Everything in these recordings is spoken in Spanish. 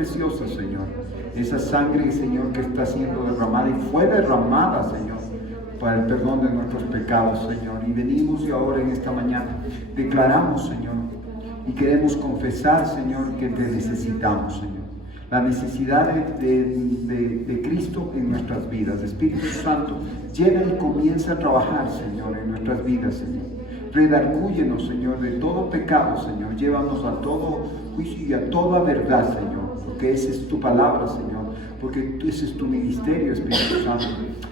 preciosa, Señor. Esa sangre, Señor, que está siendo derramada y fue derramada, Señor, para el perdón de nuestros pecados, Señor. Y venimos y ahora en esta mañana declaramos, Señor, y queremos confesar, Señor, que te necesitamos, Señor. La necesidad de Cristo en nuestras vidas. Espíritu Santo, llena y comienza a trabajar, Señor, en nuestras vidas, Señor. Redargúyenos, Señor, de todo pecado, Señor. Llévanos a todo juicio y a toda verdad, Señor. Porque esa es tu palabra, Señor. Porque ese es tu ministerio, Espíritu Santo.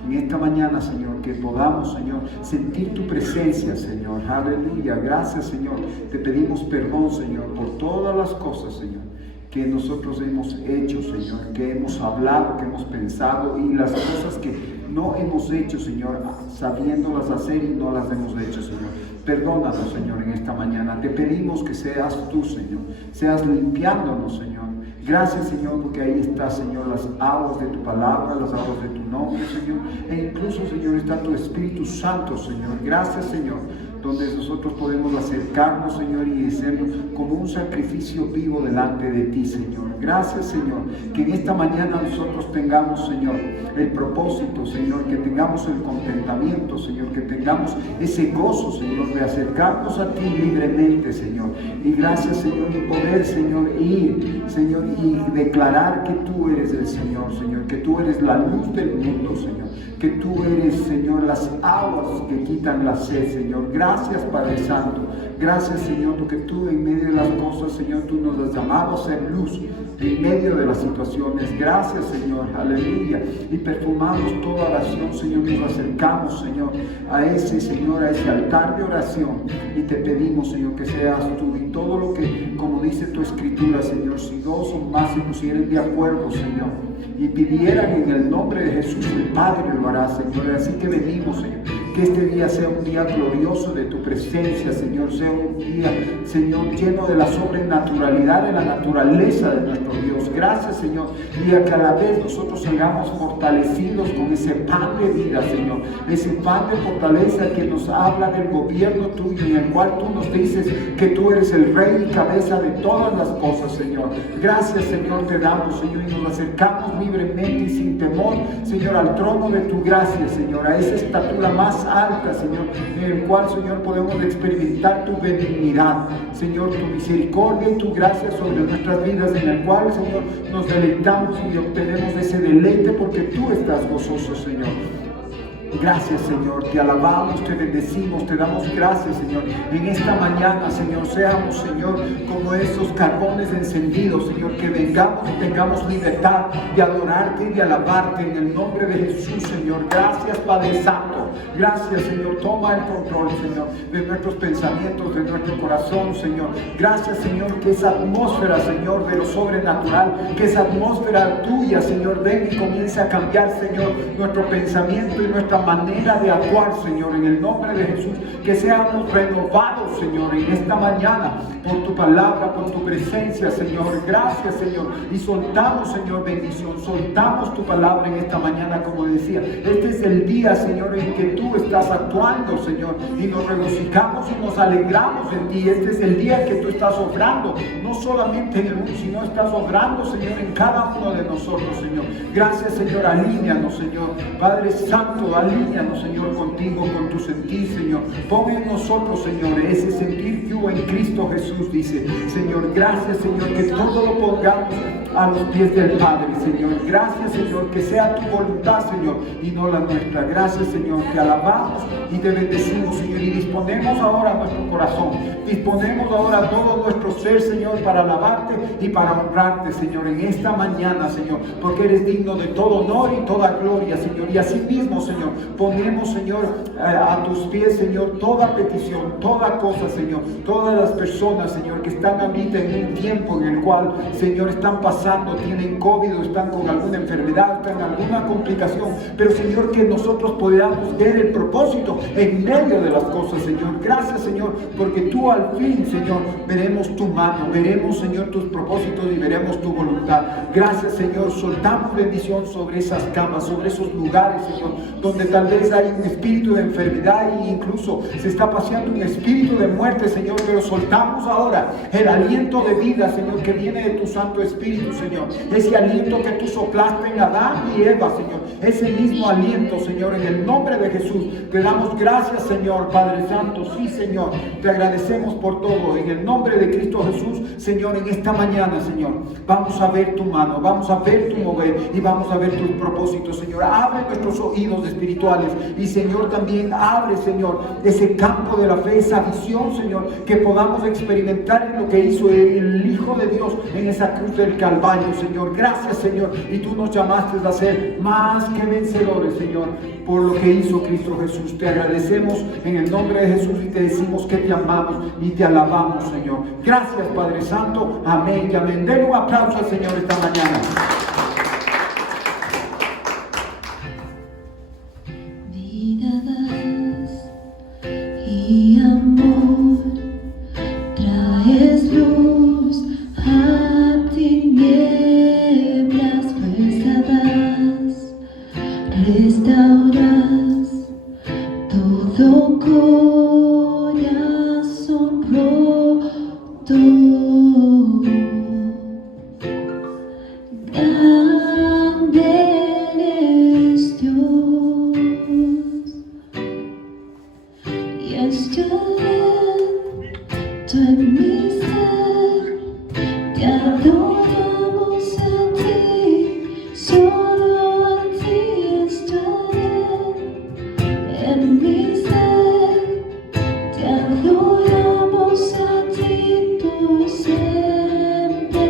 En esta mañana, Señor, que podamos, Señor, sentir tu presencia, Señor. Aleluya. Gracias, Señor. Te pedimos perdón, Señor, por todas las cosas, Señor, que nosotros hemos hecho, Señor, que hemos hablado, que hemos pensado, y las cosas que no hemos hecho, Señor, sabiéndolas hacer y no las hemos hecho, Señor. Perdónanos, Señor, en esta mañana. Te pedimos que seas tú, Señor, seas limpiándonos, Señor. Gracias, Señor, porque ahí está, Señor, las aguas de tu palabra, las aguas de tu nombre, Señor. E incluso, Señor, está tu Espíritu Santo, Señor. Gracias, Señor, donde nosotros podemos acercarnos, Señor, y hacerlo como un sacrificio vivo delante de ti, Señor. Gracias, Señor, que en esta mañana nosotros tengamos, Señor, el propósito, Señor, que tengamos el contentamiento, Señor, que tengamos ese gozo, Señor, de acercarnos a ti libremente, Señor. Y gracias, Señor, y poder, Señor, ir, Señor, y declarar que tú eres el Señor, Señor, que tú eres la luz del mundo, Señor, que tú eres, Señor, las aguas que quitan la sed, Señor. Gracias, Padre Santo. Gracias, Señor, porque tú en medio de las cosas, Señor, tú nos has llamado a ser luz en medio de las situaciones. Gracias, Señor. Aleluya. Y perfumamos toda oración, Señor. Nos acercamos, Señor, a ese, Señor, a ese altar de oración. Y te pedimos, Señor, que seas tú y todo lo que, como dice tu escritura, Señor, si dos o más se pusieren de acuerdo, Señor, y pidieran en el nombre de Jesús, el Padre lo hará, Señor. Así que venimos, Señor, que este día sea un día glorioso de tu presencia, Señor. Sea un día, Señor, lleno de la sobrenaturalidad, de la naturaleza de nuestro Dios. Gracias, Señor. Y a que a la vez nosotros seamos fortalecidos con ese pan de vida, Señor. Ese pan de fortaleza que nos habla del gobierno tuyo, en el cual tú nos dices que tú eres el Rey y cabeza de todas las cosas, Señor. Gracias, Señor, te damos, Señor, y nos acercamos libremente y sin temor, Señor, al trono de tu gracia, Señor, a esa estatura más alta, Señor, en el cual, Señor, podemos experimentar tu benignidad, Señor, tu misericordia y tu gracia sobre nuestras vidas, en el cual, Señor, nos deleitamos y obtenemos ese deleite porque tú estás gozoso, Señor. Gracias, Señor, te alabamos, te bendecimos, te damos gracias, Señor. En esta mañana, Señor, seamos, Señor, como esos carbones encendidos, Señor, que vengamos y tengamos libertad de adorarte y de alabarte en el nombre de Jesús, Señor. Gracias, Padre Santo. Gracias, Señor. Toma el control, Señor, de nuestros pensamientos, de nuestro corazón, Señor. Gracias, Señor, que esa atmósfera, Señor, de lo sobrenatural, que esa atmósfera tuya, Señor, ven y comience a cambiar, Señor, nuestro pensamiento y nuestra manera de actuar, Señor, en el nombre de Jesús. Que seamos renovados, Señor, en esta mañana por tu palabra, por tu presencia, Señor. Gracias, Señor. Y soltamos, Señor, bendición. Soltamos tu palabra en esta mañana, como decía. Este es el día, Señor, en que tú estás actuando, Señor, y nos regocijamos y nos alegramos en ti. Este es el día que tú estás obrando, no solamente en el mundo, sino estás obrando, Señor, en cada uno de nosotros, Señor. Gracias, Señor. Alíñanos, Señor. Padre Santo, alíñanos, Señor, contigo, con tu sentir, Señor. Pon en nosotros, Señor, ese sentir que hubo en Cristo Jesús, dice, Señor. Gracias, Señor, que todo lo pongamos a los pies del Padre, Señor. Gracias, Señor, que sea tu voluntad, Señor, y no la nuestra. Gracias, Señor, te alabamos y te bendecimos, Señor, y disponemos ahora nuestro corazón, disponemos ahora todo nuestro ser, Señor, para alabarte y para honrarte, Señor, en esta mañana, Señor, porque eres digno de todo honor y toda gloria, Señor. Y así mismo, Señor, ponemos, Señor, a tus pies, Señor, toda petición, toda cosa, Señor, todas las personas, Señor, que están ahorita en un tiempo en el cual, Señor, están pasando, tienen COVID o están con alguna enfermedad, están en alguna complicación, pero, Señor, que nosotros podamos ver el propósito en medio de las cosas, Señor. Gracias, Señor, porque tú al fin, Señor, veremos tu mano, veremos, Señor, tus propósitos y veremos tu voluntad. lugar. Gracias, Señor. Soltamos bendición sobre esas camas, sobre esos lugares, Señor, donde tal vez hay un espíritu de enfermedad e incluso se está paseando un espíritu de muerte, Señor, pero soltamos ahora el aliento de vida, Señor, que viene de tu Santo Espíritu, Señor. Ese aliento que tú soplaste en Adán y Eva, Señor. Ese mismo aliento, Señor, en el nombre de Jesús. Te damos gracias, Señor, Padre Santo. Sí, Señor, te agradecemos por todo. En el nombre de Cristo Jesús, Señor, en esta mañana, Señor, vamos a ver tu mano, vamos a ver tu mover y vamos a ver tus propósitos, Señor. Abre nuestros oídos espirituales y, Señor, también abre, Señor, ese campo de la fe, esa visión, Señor, que podamos experimentar en lo que hizo el Hijo de Dios en esa cruz del Calvario, Señor. Gracias, Señor, y tú nos llamaste a ser más que vencedores, Señor, por lo que hizo Cristo Jesús. Te agradecemos en el nombre de Jesús y te decimos que te amamos y te alabamos, Señor. Gracias, Padre Santo. Amén y amén. Den un aplauso al Señor esta mañana. Vida das y amor, traes luz a tinieblas, fuerza das, restauras todo corazón roto. Grande eres Dios, y estoy lento en mi ser. Te adoramos a ti, solo a ti estoy en mi ser. Te adoramos a ti por siempre.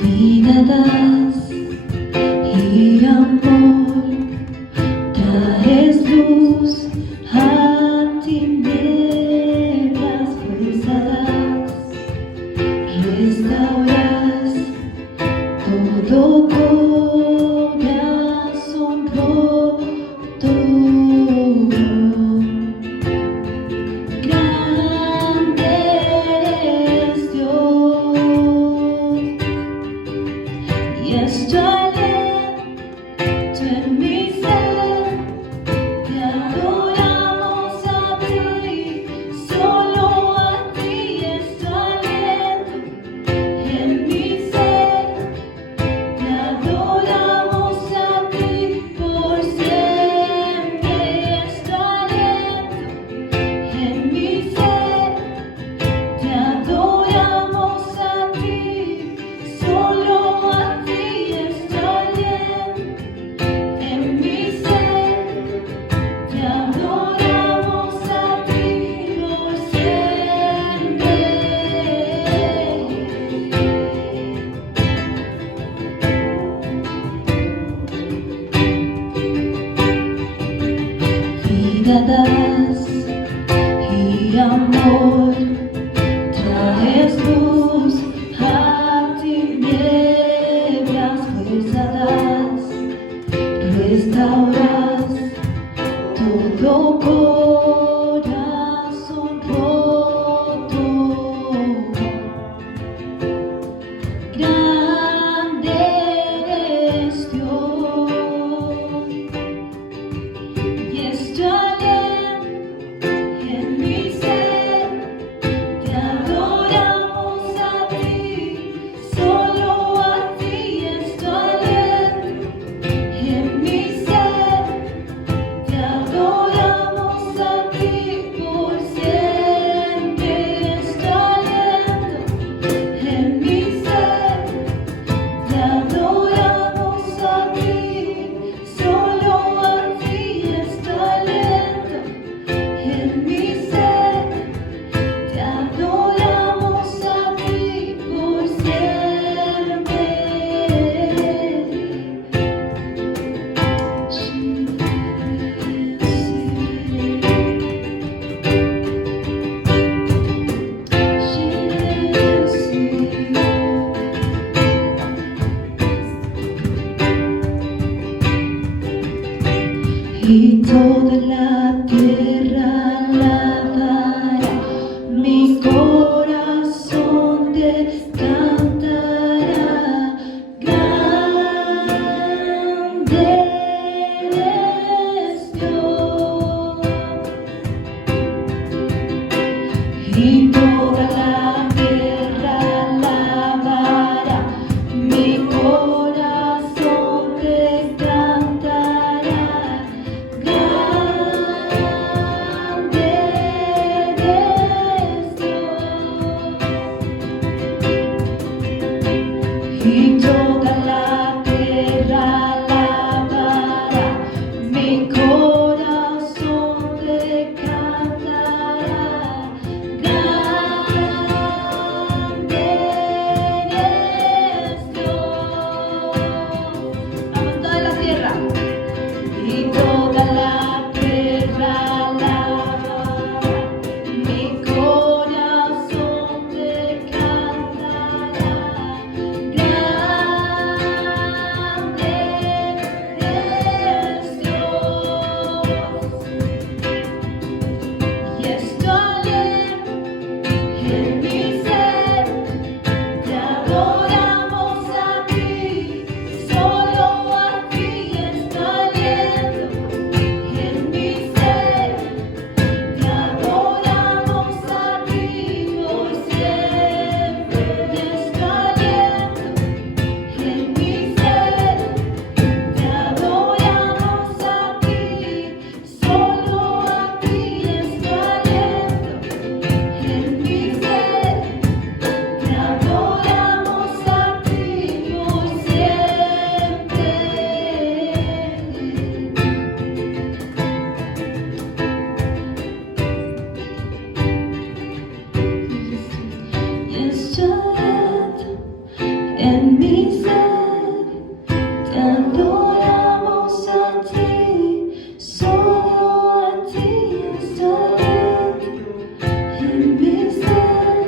Vida das y amor, traes luz a tinieblas, fuerza das, restauras todo corazón roto. Grande eres Dios, y estoy lento en mi ser. Te adoramos a ti, solo a ti estoy lento en mi ser. Te adoramos a ti por siempre. Estoy lento en mi ser. Te adoramos a ti, solo a ti estoy lento en mi ser. Te adoramos a ti por siempre. Vida das y amor, traes luz a tinieblas, fuerza das, restauras todo corazón roto. Grande eres Dios, y estoy lento en mi ser. Te adoramos a ti, solo a ti estoy lento en mi ser. Te adoramos a ti por siempre. Estoy lento en mi ser. Te adoramos a ti, solo a ti estoy lento en mi ser. Te adoramos a ti por siempre. y toda la tierra alabará. Mi corazón te cantará. Grande eres Dios, y toda la tierra alabará. Mi corazón te cantará. Grande eres Dios, y toda la tierra alabará. Mi corazón te cantará. Grande eres Dios. Vamos, toda la tierra. Y toda la tierra alabará. Mi corazón te cantará. Grande eres Dios, y estoy en mi ser. Te adoramos a ti, solo a ti. Estoy en mi ser. Te adoramos a ti por siempre. Y estoy en mi ser. Te adoramos a ti, solo a ti. Estoy en mi ser. Te adoramos a ti por siempre. Y estoy en mi ser. Te adoramos a ti, solo a ti. Estoy en mi ser.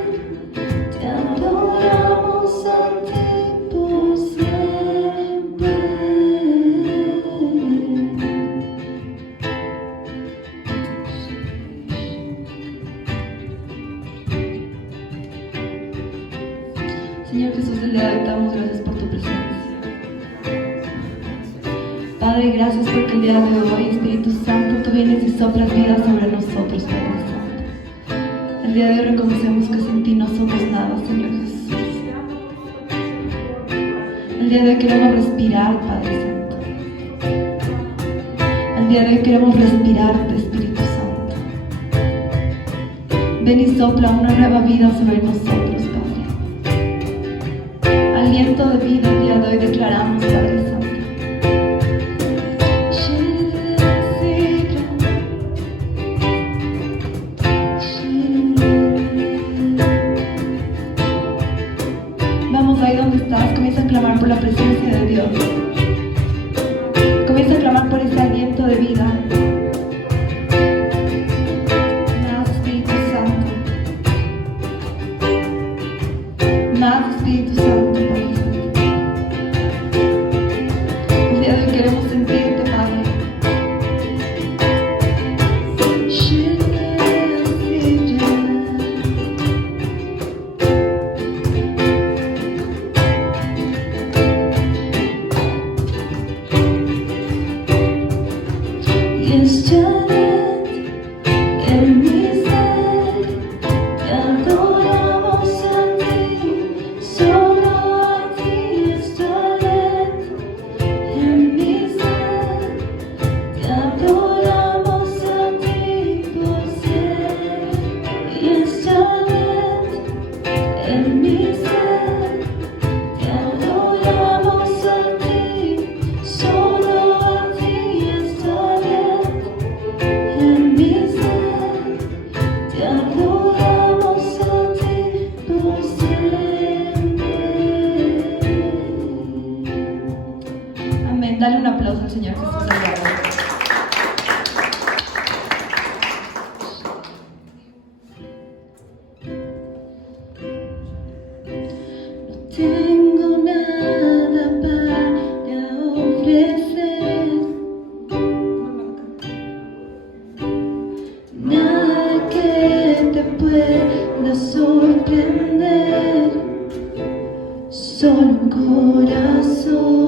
Te adoramos a ti por siempre. Señor Jesús, el día de hoy te damos gracias por tu presencia. Padre, gracias porque el día de hoy, Espíritu Santo, tú vienes y soplas vida sobre nosotros, Padre Santo. El día de hoy reconocemos que sin ti no somos nada, Señor Jesús. El día de hoy queremos respirar, Padre Santo. El día de hoy queremos respirarte, Espíritu Santo. Ven y sopla una nueva vida sobre nosotros, Padre. Aliento de vida el día de hoy declaramos, Padre Santo. Vamos, ahí donde estás, comienza a clamar por la presencia de Dios. Comienza a clamar por ese aliento de vida. Más Espíritu Santo. Más Espíritu Santo, Padre Santo. El día de hoy queremos sentirte, Padre. En mi ser, te adoramos a ti, solo a ti. Estoy en mi ser, te adoramos a ti por siempre. Y estoy en mi ser, te adoramos a ti, solo a ti. Estoy te pueda sorprender, solo un corazón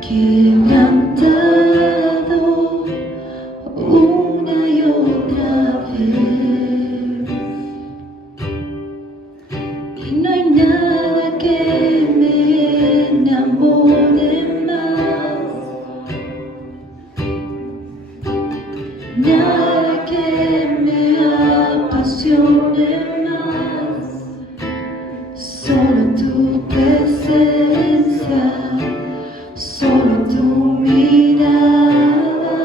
quebrantado una y otra vez. Y no hay nada que me enamore más, nada que me apasione más, solo tu presencia, solo tu mirada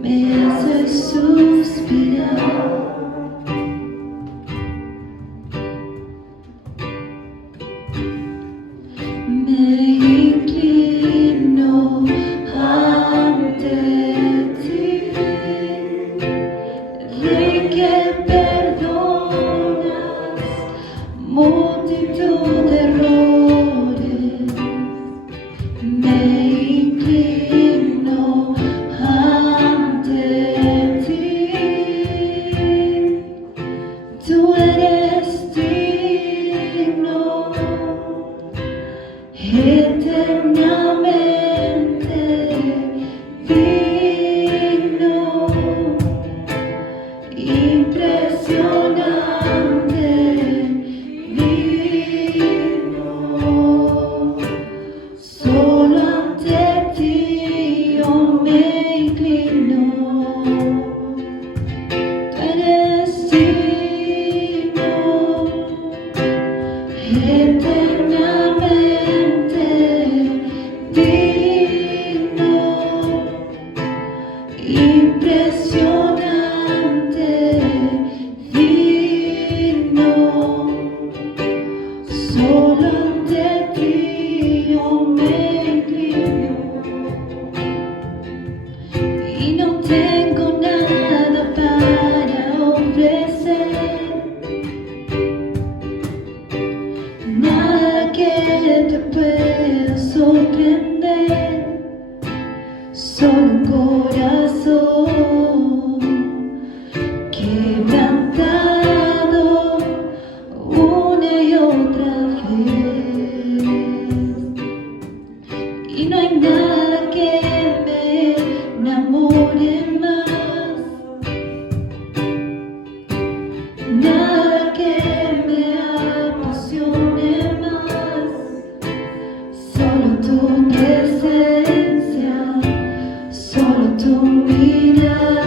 me hace suspirar. Me inclino ante ti, Rey que perdonas multitud de errores. Me inclino ante ti, tú eres digno, eternamente digno, impresionante, digno. Solo ante ti yo me inclino. Tú eres digno, eternamente digno, impresionante, digno. Solo ante ti yo me inclino. Y no tengo nada para ofrecer, nada que te pueda sorprender, solo un corazón quebrantado una y otra vez. Y no hay nada que me enamore más, nada que me apasione más, solo tu presencia, solo tu mirada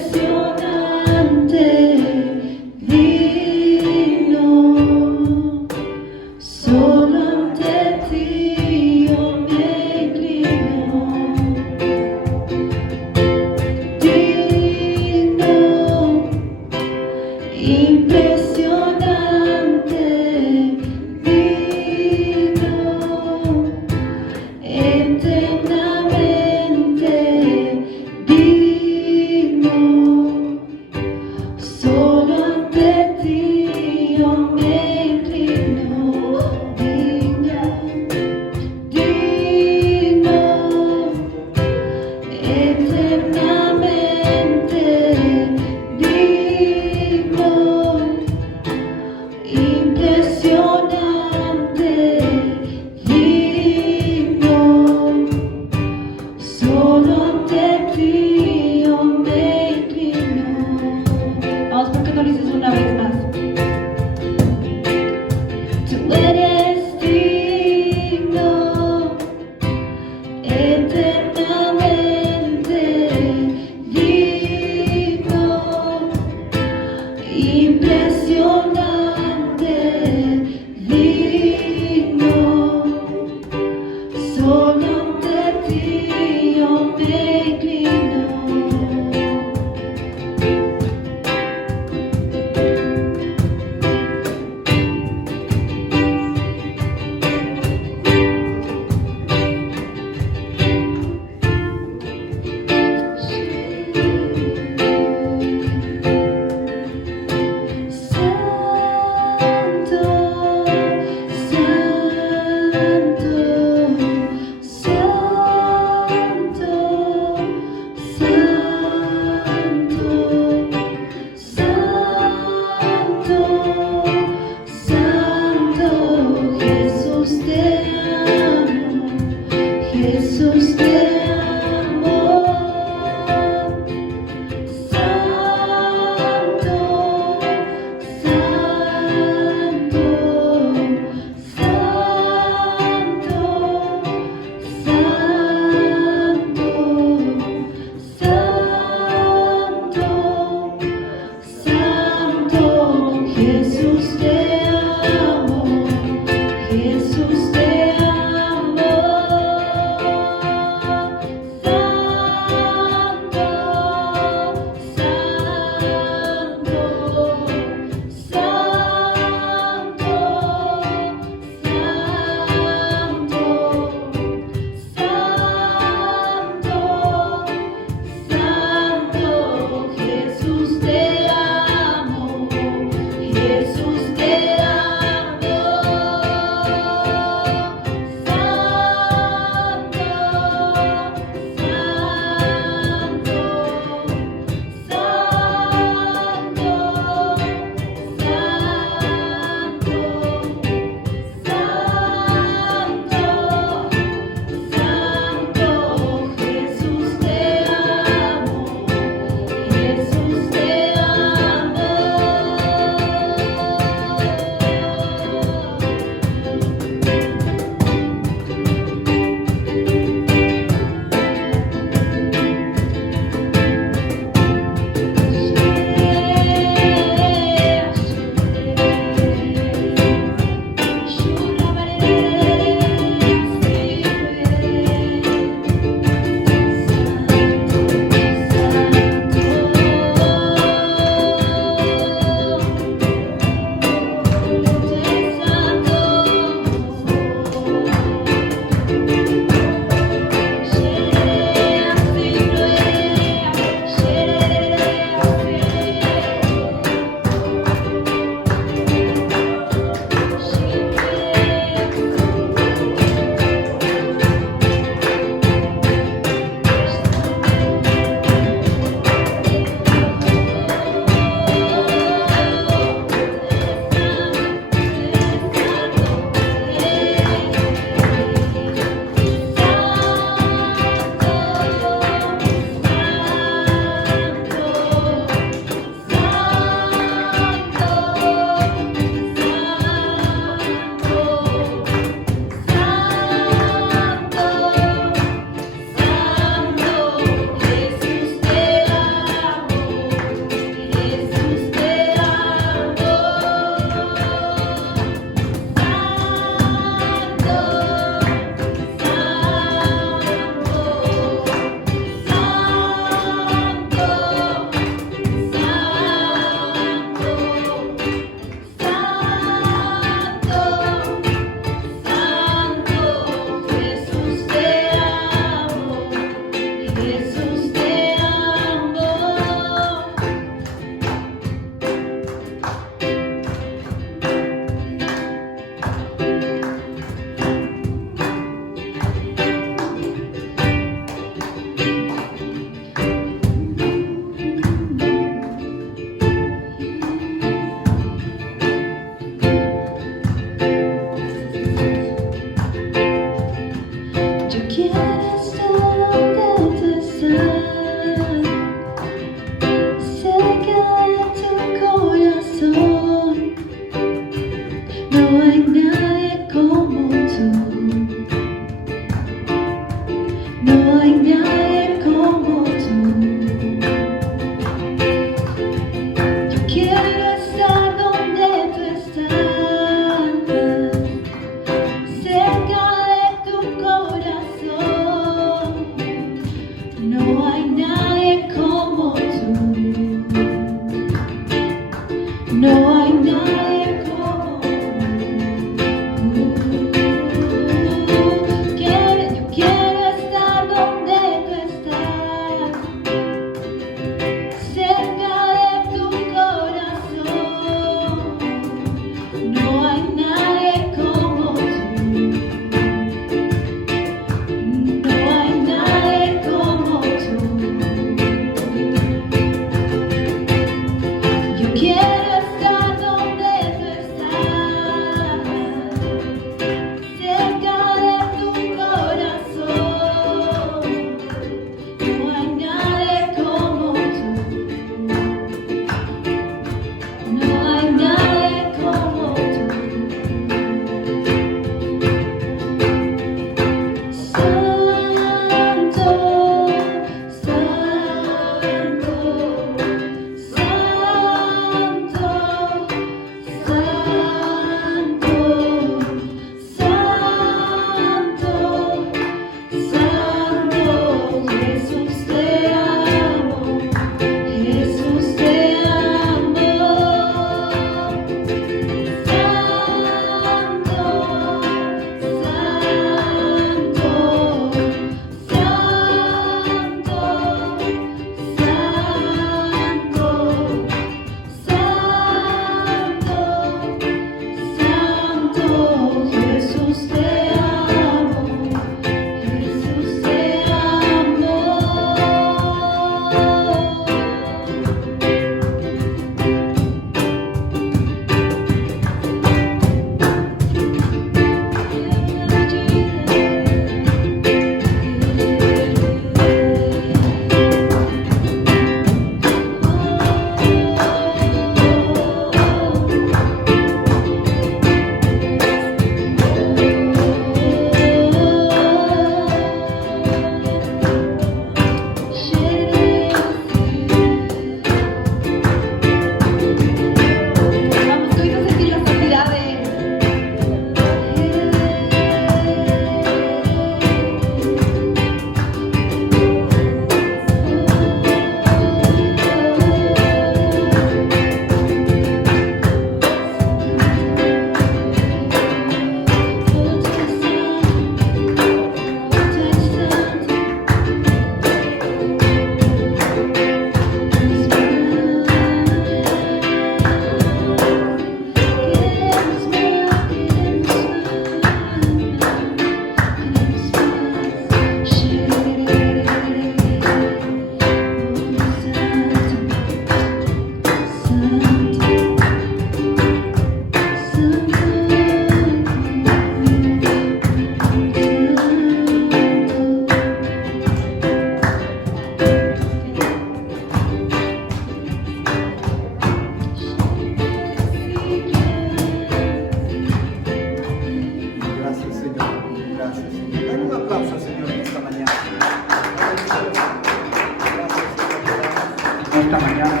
esta mañana.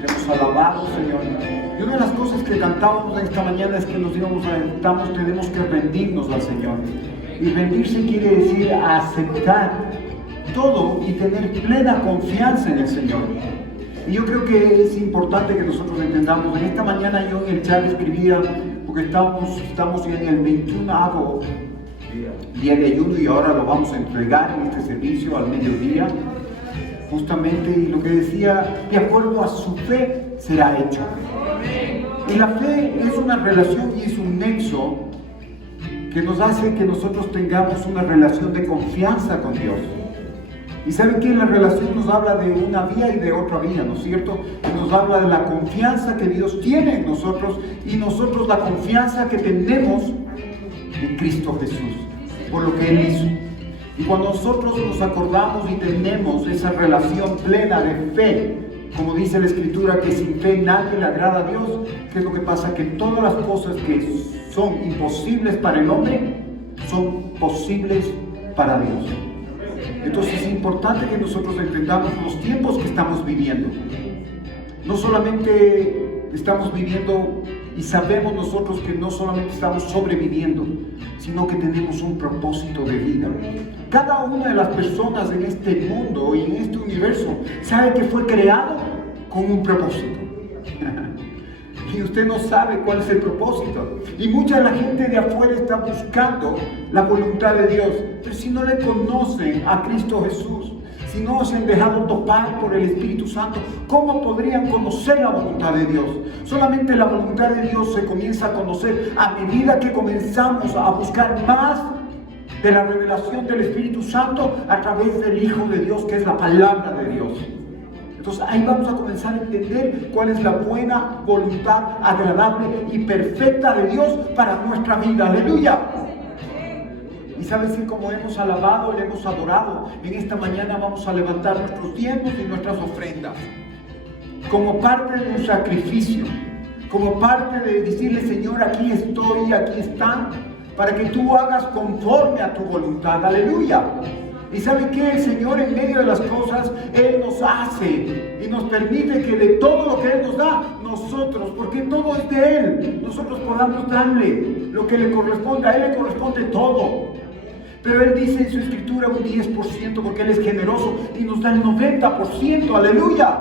Te hemos alabado, Señor. Y una de las cosas que cantábamos esta mañana es que tenemos que rendirnos al Señor. Y rendirse quiere decir aceptar todo y tener plena confianza en el Señor. Y yo creo que es importante que nosotros entendamos. En esta mañana yo en el chat escribía, porque estamos ya en el 21º día de ayuno y ahora lo vamos a entregar en este servicio al mediodía. Justamente, y lo que decía, de acuerdo a su fe será hecho. Y la fe es una relación y es un nexo que nos hace que nosotros tengamos una relación de confianza con Dios. Y saben que la relación nos habla de una vía y de otra vía, ¿no es cierto? Nos habla de la confianza que Dios tiene en nosotros y nosotros la confianza que tenemos en Cristo Jesús, por lo que Él hizo. Y cuando nosotros nos acordamos y tenemos esa relación plena de fe, como dice la Escritura, que sin fe nadie le agrada a Dios, ¿qué es lo que pasa? Que todas las cosas que son imposibles para el hombre, son posibles para Dios. Entonces es importante que nosotros entendamos los tiempos que estamos viviendo. No solamente estamos viviendo y sabemos nosotros que no solamente estamos sobreviviendo, sino que tenemos un propósito de vida. Cada una de las personas en este mundo y en este universo sabe que fue creado con un propósito. Y usted no sabe cuál es el propósito. Y mucha de la gente de afuera está buscando la voluntad de Dios. Pero si no le conocen a Cristo Jesús, si no se han dejado topar por el Espíritu Santo, ¿cómo podrían conocer la voluntad de Dios? Solamente la voluntad de Dios se comienza a conocer a medida que comenzamos a buscar más de la revelación del Espíritu Santo a través del Hijo de Dios, que es la palabra de Dios. Entonces ahí vamos a comenzar a entender cuál es la buena voluntad agradable y perfecta de Dios para nuestra vida. ¡Aleluya! Y sabes que como hemos alabado y hemos adorado, en esta mañana vamos a levantar nuestros diezmos y nuestras ofrendas como parte de un sacrificio, como parte de decirle, Señor, aquí estoy, aquí están, para que tú hagas conforme a tu voluntad. ¡Aleluya! Y ¿sabe qué? El Señor en medio de las cosas, Él nos hace y nos permite que de todo lo que Él nos da, nosotros, porque todo es de Él, nosotros podamos darle lo que le corresponde, a Él le corresponde todo. Pero Él dice en su Escritura un 10% porque Él es generoso y nos da el 90%, ¡aleluya!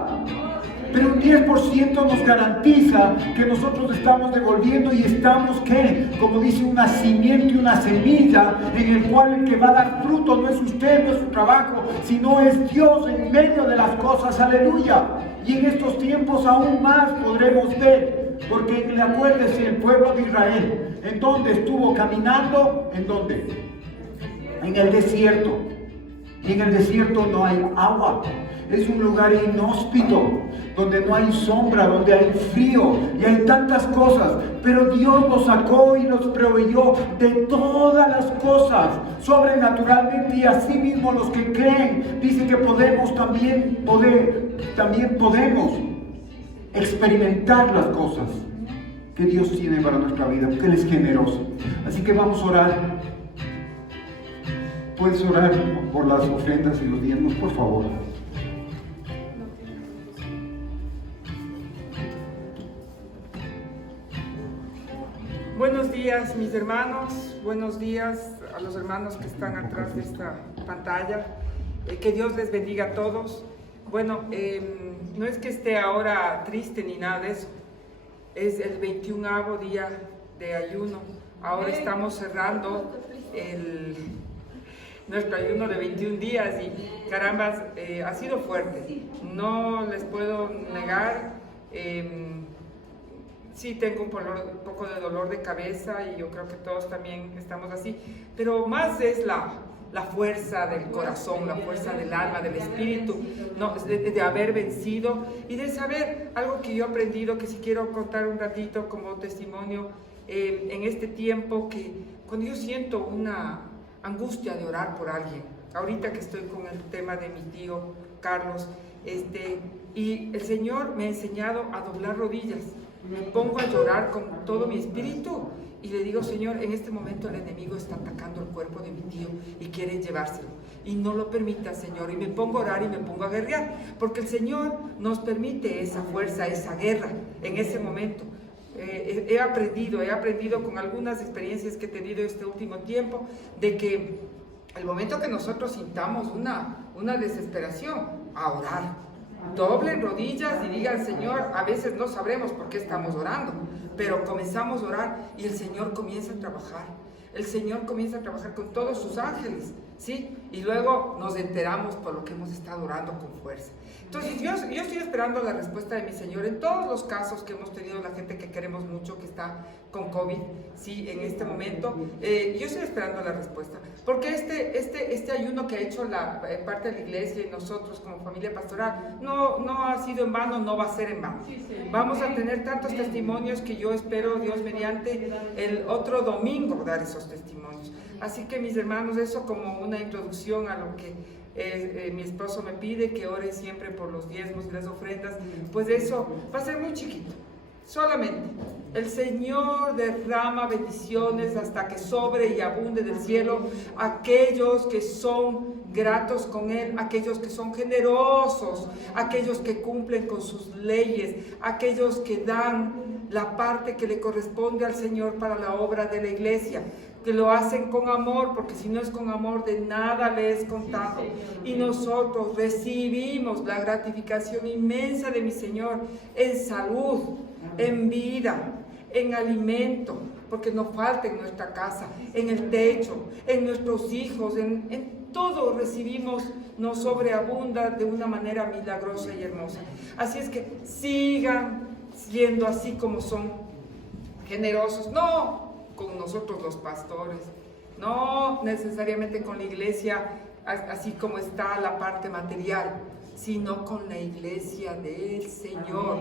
Pero un 10% nos garantiza que nosotros estamos devolviendo y estamos, ¿qué? Como dice, un nacimiento y una semilla en el cual el que va a dar fruto no es usted, no es su trabajo, sino es Dios en medio de las cosas, ¡aleluya! Y en estos tiempos aún más podremos ver, porque acuérdese, el pueblo de Israel, ¿en dónde estuvo caminando? ¿En dónde? En el desierto. Y en el desierto no hay agua. Es un lugar inhóspito, donde no hay sombra, donde hay frío y hay tantas cosas. Pero Dios los sacó y los proveyó de todas las cosas sobrenaturalmente. Y así mismo los que creen, dicen que también podemos experimentar las cosas que Dios tiene para nuestra vida, porque Él es generoso. Así que vamos a orar. ¿Puedes orar por las ofrendas y los diezmos, por favor? Buenos días, mis hermanos. Buenos días a los hermanos que están atrás de esta pantalla. Que Dios les bendiga a todos. Bueno, no es que esté ahora triste ni nada de eso. Es el 21º día de ayuno. Ahora estamos cerrando nuestro ayuno de 21 días y carambas, ha sido fuerte. No les puedo negar. Sí, tengo un poco de dolor de cabeza y yo creo que todos también estamos así, pero más es la fuerza del corazón, la fuerza del alma, del espíritu, ¿no? de haber vencido y de saber algo que yo he aprendido, que si quiero contar un ratito como testimonio en este tiempo, que cuando yo siento una angustia de orar por alguien, ahorita que estoy con el tema de mi tío Carlos, y el Señor me ha enseñado a doblar rodillas. Me pongo a llorar con todo mi espíritu y le digo, Señor, en este momento el enemigo está atacando el cuerpo de mi tío y quiere llevárselo. Y no lo permita, Señor. Y me pongo a orar y me pongo a guerrear, porque el Señor nos permite esa fuerza, esa guerra en ese momento. He aprendido con algunas experiencias que he tenido este último tiempo, de que el momento que nosotros sintamos una desesperación, a orar. Doblen rodillas y digan, Señor, a veces no sabremos por qué estamos orando, pero comenzamos a orar y el Señor comienza a trabajar. El Señor comienza a trabajar con todos sus ángeles, ¿sí? Y luego nos enteramos por lo que hemos estado orando con fuerza. Entonces yo estoy esperando la respuesta de mi Señor en todos los casos que hemos tenido, la gente que queremos mucho que está con COVID, sí, en este momento. Yo estoy esperando la respuesta, porque este ayuno que ha hecho la parte de la iglesia y nosotros como familia pastoral no ha sido en vano, no va a ser en vano. Vamos a tener tantos testimonios que yo espero, Dios mediante, el otro domingo dar esos testimonios. Así que, mis hermanos, eso como una introducción a lo que mi esposo me pide, que ore siempre por los diezmos y las ofrendas. Pues eso va a ser muy chiquito, solamente el Señor derrama bendiciones hasta que sobre y abunde del cielo aquellos que son gratos con Él, aquellos que son generosos, aquellos que cumplen con sus leyes, aquellos que dan la parte que le corresponde al Señor para la obra de la iglesia, que lo hacen con amor, porque si no es con amor, de nada le es contado. Y nosotros recibimos la gratificación inmensa de mi Señor en salud, en vida, en alimento, porque no falta en nuestra casa, en el techo, en nuestros hijos, en todo recibimos, nos sobreabunda de una manera milagrosa y hermosa. Así es que sigan siendo así como son, generosos, no con nosotros los pastores, no necesariamente con la iglesia así como está la parte material, sino con la iglesia del Señor.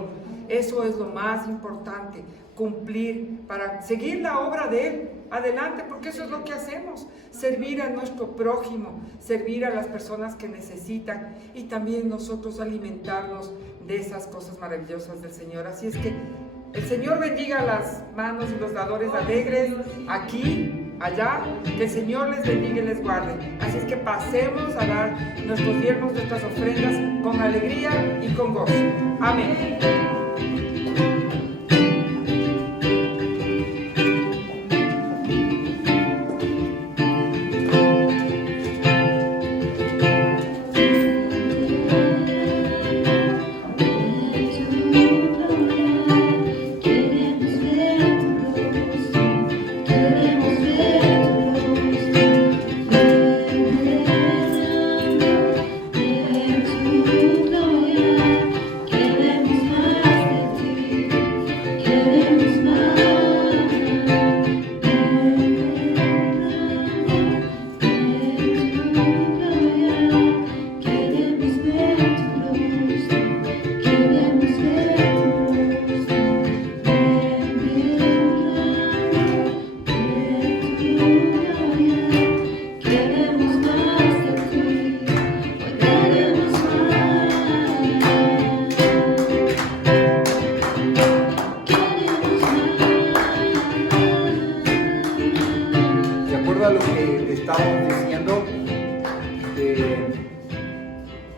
Eso es lo más importante, cumplir para seguir la obra de Él adelante, porque eso es lo que hacemos, servir a nuestro prójimo, servir a las personas que necesitan y también nosotros alimentarnos de esas cosas maravillosas del Señor. Así es que el Señor bendiga las manos y los dadores alegres aquí, allá, que el Señor les bendiga y les guarde. Así es que pasemos a dar nuestros diezmos, nuestras ofrendas con alegría y con gozo. Amén.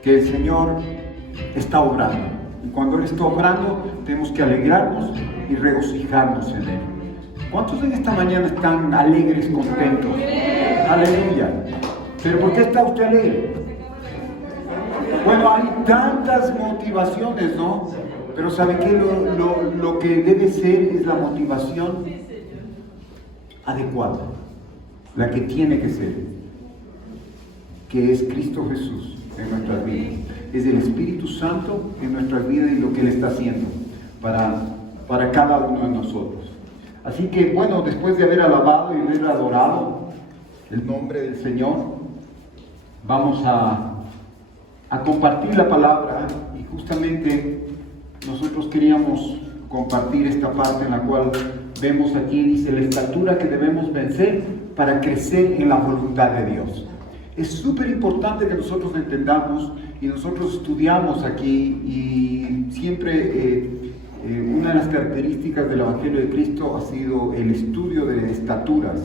Que el Señor está obrando, y cuando Él está obrando tenemos que alegrarnos y regocijarnos en Él. ¿Cuántos en esta mañana están alegres, contentos? Aleluya. ¿Pero por qué está usted alegre? Bueno, hay tantas motivaciones, ¿no? Pero ¿sabe qué? Lo que debe ser es la motivación adecuada, la que tiene que ser, que es Cristo Jesús en nuestras vidas, es el Espíritu Santo en nuestras vidas y lo que Él está haciendo para cada uno de nosotros. Así que bueno, después de haber alabado y haber adorado el nombre del Señor, vamos a compartir la palabra, y justamente nosotros queríamos compartir esta parte en la cual vemos aquí, dice, la estatura que debemos vencer para crecer en la voluntad de Dios. Es súper importante que nosotros entendamos, y nosotros estudiamos aquí y siempre Una de las características del Evangelio de Cristo ha sido el estudio de estaturas,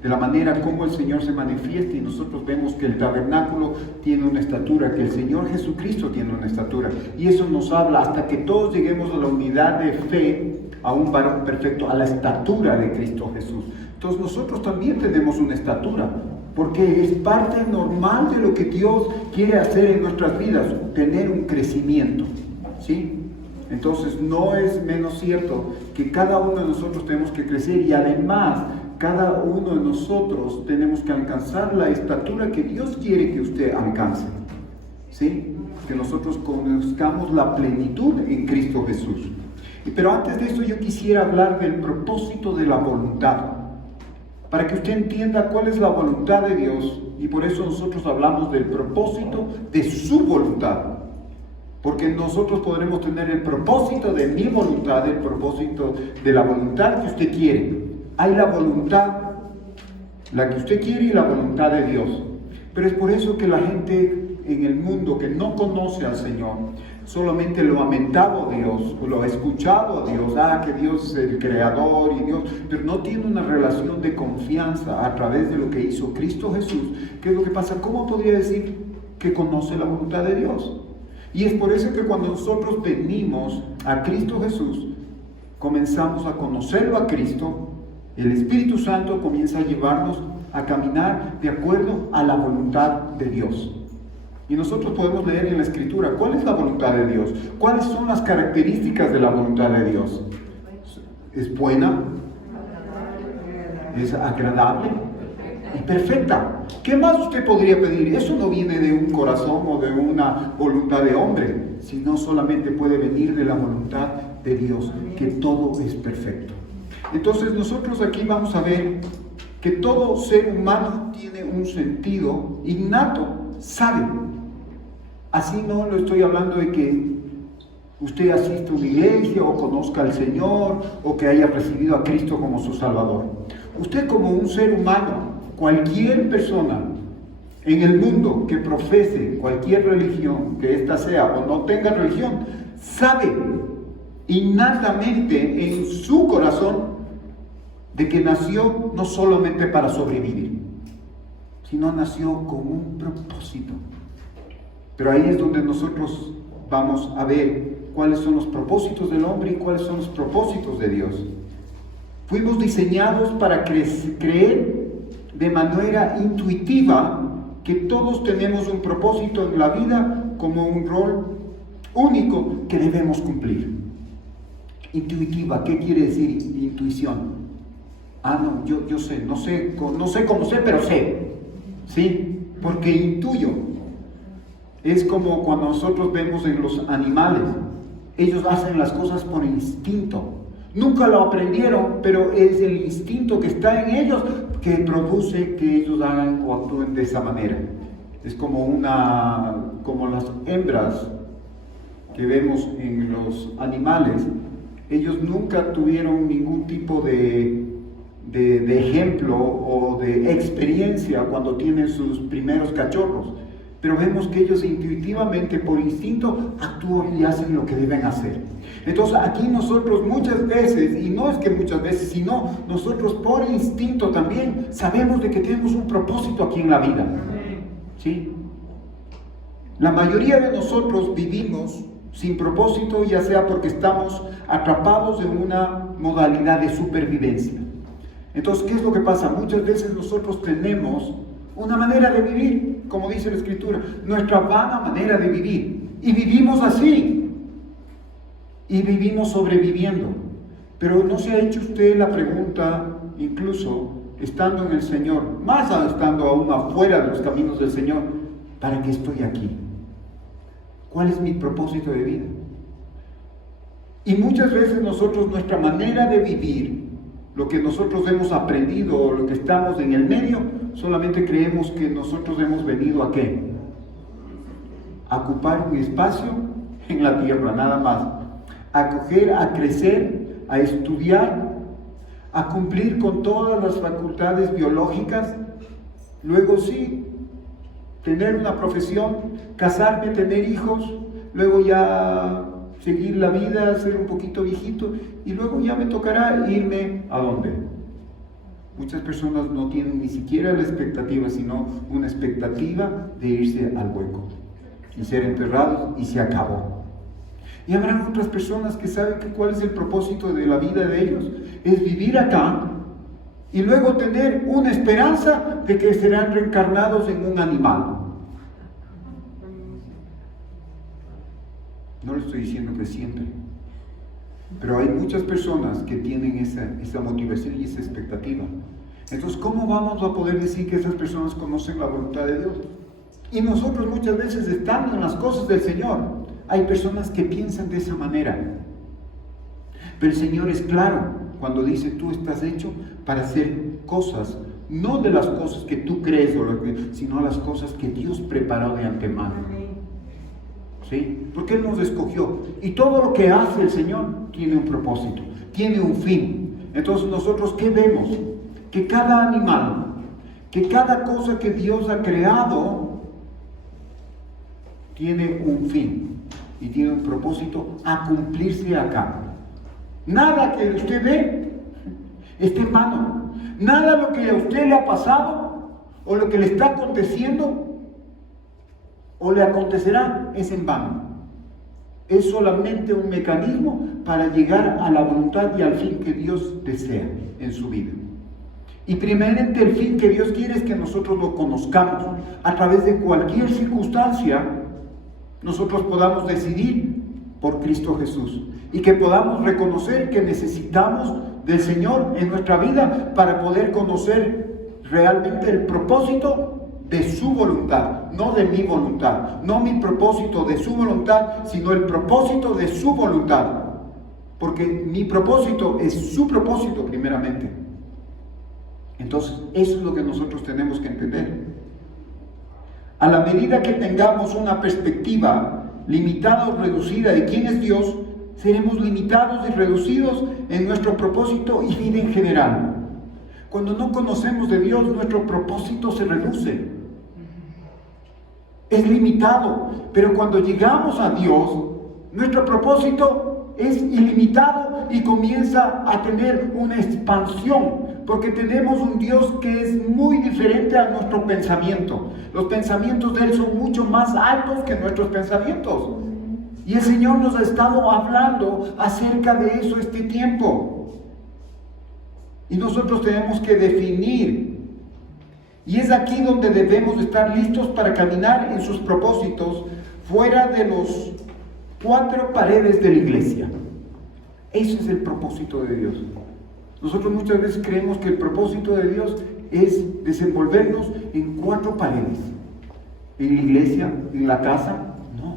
de la manera como el Señor se manifiesta, y nosotros vemos que el tabernáculo tiene una estatura, que el Señor Jesucristo tiene una estatura, y eso nos habla hasta que todos lleguemos a la unidad de fe, a un varón perfecto, a la estatura de Cristo Jesús. Entonces nosotros también tenemos una estatura, porque es parte normal de lo que Dios quiere hacer en nuestras vidas, tener un crecimiento, ¿sí? Entonces no es menos cierto que cada uno de nosotros tenemos que crecer, y además cada uno de nosotros tenemos que alcanzar la estatura que Dios quiere que usted alcance, ¿sí? Que nosotros conozcamos la plenitud en Cristo Jesús. Pero antes de eso yo quisiera hablar del propósito de la voluntad, para que usted entienda cuál es la voluntad de Dios, y por eso nosotros hablamos del propósito de su voluntad. Porque nosotros podremos tener el propósito de mi voluntad, el propósito de la voluntad que usted quiere. Hay la voluntad, la que usted quiere, y la voluntad de Dios. Pero es por eso que la gente en el mundo que no conoce al Señor, solamente lo ha mentado a Dios, o lo ha escuchado a Dios, que Dios es el creador y Dios, pero no tiene una relación de confianza a través de lo que hizo Cristo Jesús. ¿Qué es lo que pasa? ¿Cómo podría decir que conoce la voluntad de Dios? Y es por eso que cuando nosotros venimos a Cristo Jesús, comenzamos a conocerlo a Cristo, el Espíritu Santo comienza a llevarnos a caminar de acuerdo a la voluntad de Dios. Y nosotros podemos leer en la Escritura cuál es la voluntad de Dios, cuáles son las características de la voluntad de Dios. ¿Es buena? ¿Es agradable? Y perfecta. ¿Qué más usted podría pedir? Eso no viene de un corazón o de una voluntad de hombre, sino solamente puede venir de la voluntad de Dios, que todo es perfecto. Entonces nosotros aquí vamos a ver que todo ser humano tiene un sentido innato, sabe. Así no lo estoy hablando de que usted asista a una iglesia o conozca al Señor o que haya recibido a Cristo como su Salvador. Usted como un ser humano, cualquier persona en el mundo que profese cualquier religión, que ésta sea o no tenga religión, sabe innatamente en su corazón de que nació no solamente para sobrevivir, sino nació con un propósito. Pero ahí es donde nosotros vamos a ver cuáles son los propósitos del hombre y cuáles son los propósitos de Dios. Fuimos diseñados para creer de manera intuitiva que todos tenemos un propósito en la vida, como un rol único que debemos cumplir. Intuitiva, ¿qué quiere decir intuición? No, yo sé, no sé cómo sé, pero sé, ¿sí? Porque intuyo. Es como cuando nosotros vemos en los animales, ellos hacen las cosas por instinto. Nunca lo aprendieron, pero es el instinto que está en ellos que produce que ellos hagan o actúen de esa manera. Es como las hembras que vemos en los animales. Ellos nunca tuvieron ningún tipo de ejemplo o de experiencia cuando tienen sus primeros cachorros, pero vemos que ellos intuitivamente, por instinto, actúan y hacen lo que deben hacer. Entonces aquí nosotros muchas veces, y no es que muchas veces, sino nosotros por instinto también sabemos de que tenemos un propósito aquí en la vida, ¿sí? La mayoría de nosotros vivimos sin propósito, ya sea porque estamos atrapados en una modalidad de supervivencia. Entonces, ¿qué es lo que pasa? Muchas veces nosotros tenemos una manera de vivir, como dice la Escritura, nuestra vana manera de vivir, y vivimos así, y vivimos sobreviviendo. Pero ¿no se ha hecho usted la pregunta, incluso estando en el Señor, más estando aún afuera de los caminos del Señor, ¿para qué estoy aquí? ¿Cuál es mi propósito de vida? Y muchas veces nosotros, nuestra manera de vivir, lo que nosotros hemos aprendido o lo que estamos en el medio, solamente creemos que nosotros hemos venido ¿a qué? A ocupar un espacio en la tierra, nada más. A acoger, a crecer, a estudiar, a cumplir con todas las facultades biológicas, luego sí, tener una profesión, casarme, tener hijos, luego ya seguir la vida, ser un poquito viejito y luego ya me tocará irme ¿a dónde? Muchas personas no tienen ni siquiera la expectativa, sino una expectativa de irse al hueco y ser enterrados y se acabó. Y habrán otras personas que saben que cuál es el propósito de la vida de ellos, es vivir acá y luego tener una esperanza de que serán reencarnados en un animal. No le estoy diciendo que siempre, pero hay muchas personas que tienen esa motivación y esa expectativa. Entonces, ¿cómo vamos a poder decir que esas personas conocen la voluntad de Dios? Y nosotros muchas veces, estando en las cosas del Señor, hay personas que piensan de esa manera. Pero el Señor es claro cuando dice: tú estás hecho para hacer cosas, no de las cosas que tú crees, sino las cosas que Dios preparó de antemano. ¿Sí? Porque Él nos escogió. Y todo lo que hace el Señor tiene un propósito, tiene un fin. Entonces, nosotros, ¿qué vemos? Que cada animal, que cada cosa que Dios ha creado tiene un fin y tiene un propósito a cumplirse acá. Nada que usted ve esté en vano. Nada lo que a usted le ha pasado o lo que le está aconteciendo o le acontecerá es en vano. Es solamente un mecanismo para llegar a la voluntad y al fin que Dios desea en su vida. Y primeramente el fin que Dios quiere es que nosotros lo conozcamos. A través de cualquier circunstancia, nosotros podamos decidir por Cristo Jesús. Y que podamos reconocer que necesitamos del Señor en nuestra vida para poder conocer realmente el propósito de su voluntad, no de mi voluntad, no mi propósito de su voluntad, sino el propósito de su voluntad, porque mi propósito es su propósito primeramente. Entonces, eso es lo que nosotros tenemos que entender. A la medida que tengamos una perspectiva limitada o reducida de quién es Dios, seremos limitados y reducidos en nuestro propósito y vida en general. Cuando no conocemos de Dios, nuestro propósito se reduce. Es limitado, pero cuando llegamos a Dios, nuestro propósito es ilimitado y comienza a tener una expansión, porque tenemos un Dios que es muy diferente a nuestro pensamiento. Los pensamientos de Él son mucho más altos que nuestros pensamientos. Y el Señor nos ha estado hablando acerca de eso este tiempo. Y nosotros tenemos que definir. Y es aquí donde debemos estar listos para caminar en sus propósitos fuera de los 4 paredes de la iglesia. Ese es el propósito de Dios. Nosotros muchas veces creemos que el propósito de Dios es desenvolvernos en 4 paredes. En la iglesia, en la casa, no.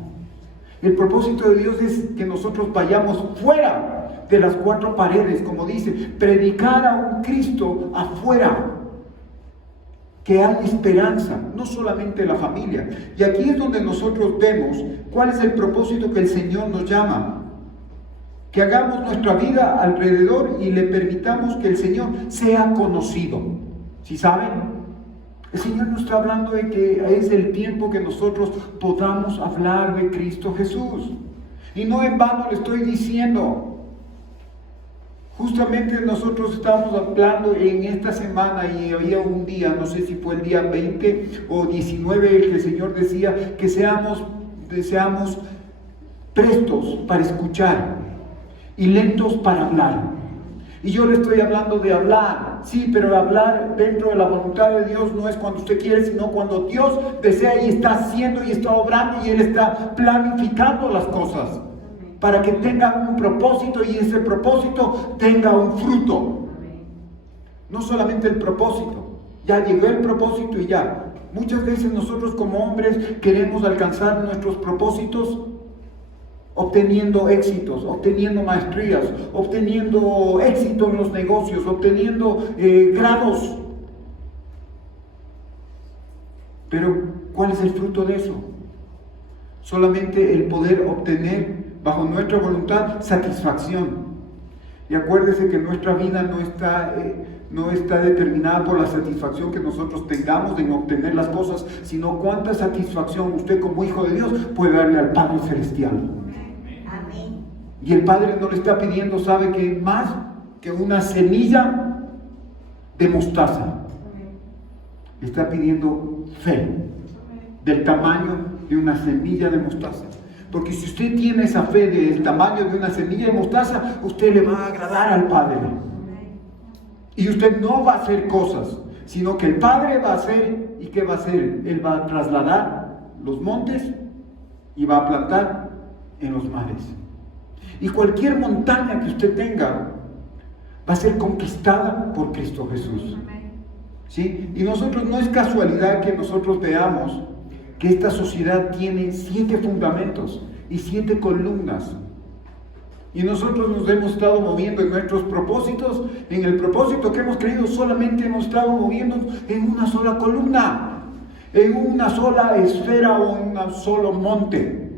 El propósito de Dios es que nosotros vayamos fuera de las 4 paredes, como dice, predicar a un Cristo afuera. Que hay esperanza, no solamente la familia. Y aquí es donde nosotros vemos cuál es el propósito que el Señor nos llama. Que hagamos nuestra vida alrededor y le permitamos que el Señor sea conocido. ¿Sí saben? El Señor nos está hablando de que es el tiempo que nosotros podamos hablar de Cristo Jesús. Y no en vano le estoy diciendo. Justamente nosotros estábamos hablando en esta semana y había un día, no sé si fue el día 20 o 19, el que el Señor decía que seamos prestos para escuchar y lentos para hablar. Y yo le estoy hablando de hablar, sí, pero hablar dentro de la voluntad de Dios no es cuando usted quiere, sino cuando Dios desea y está haciendo y está obrando y Él está planificando las cosas. Para que tenga un propósito y ese propósito tenga un fruto. No solamente el propósito, ya llegó el propósito y ya. Muchas veces nosotros como hombres queremos alcanzar nuestros propósitos obteniendo éxitos, obteniendo maestrías, obteniendo éxito en los negocios, obteniendo grados. Pero, ¿cuál es el fruto de eso? Solamente el poder obtener bajo nuestra voluntad, satisfacción. Y acuérdese que nuestra vida no está determinada por la satisfacción que nosotros tengamos en obtener las cosas, sino cuánta satisfacción usted como hijo de Dios puede darle al Padre Celestial. Amén. Y el Padre no le está pidiendo, ¿sabe qué? Más que una semilla de mostaza. Le está pidiendo fe, del tamaño de una semilla de mostaza. Porque si usted tiene esa fe del tamaño de una semilla de mostaza, usted le va a agradar al Padre. Y usted no va a hacer cosas, sino que el Padre va a hacer, ¿y qué va a hacer? Él va a trasladar los montes y va a plantar en los mares. Y cualquier montaña que usted tenga va a ser conquistada por Cristo Jesús. ¿Sí? Y nosotros, no es casualidad que nosotros veamos que esta sociedad tiene 7 fundamentos y 7 columnas. Y nosotros nos hemos estado moviendo en nuestros propósitos, en el propósito que hemos creído, solamente hemos estado moviendo en una sola columna, en una sola esfera o en un solo monte.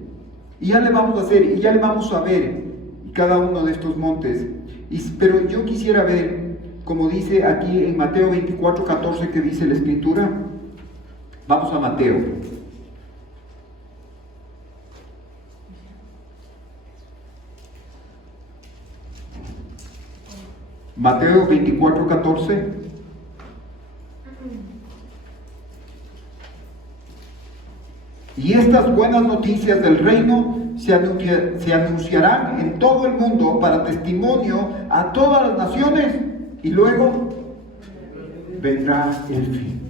Y ya le vamos a hacer, y ya le vamos a ver cada uno de estos montes. Pero yo quisiera ver, como dice aquí en Mateo 24:14, que dice la Escritura. Vamos a Mateo. Mateo 24:14. Y estas buenas noticias del reino se anunciarán en todo el mundo para testimonio a todas las naciones, y luego vendrá el fin.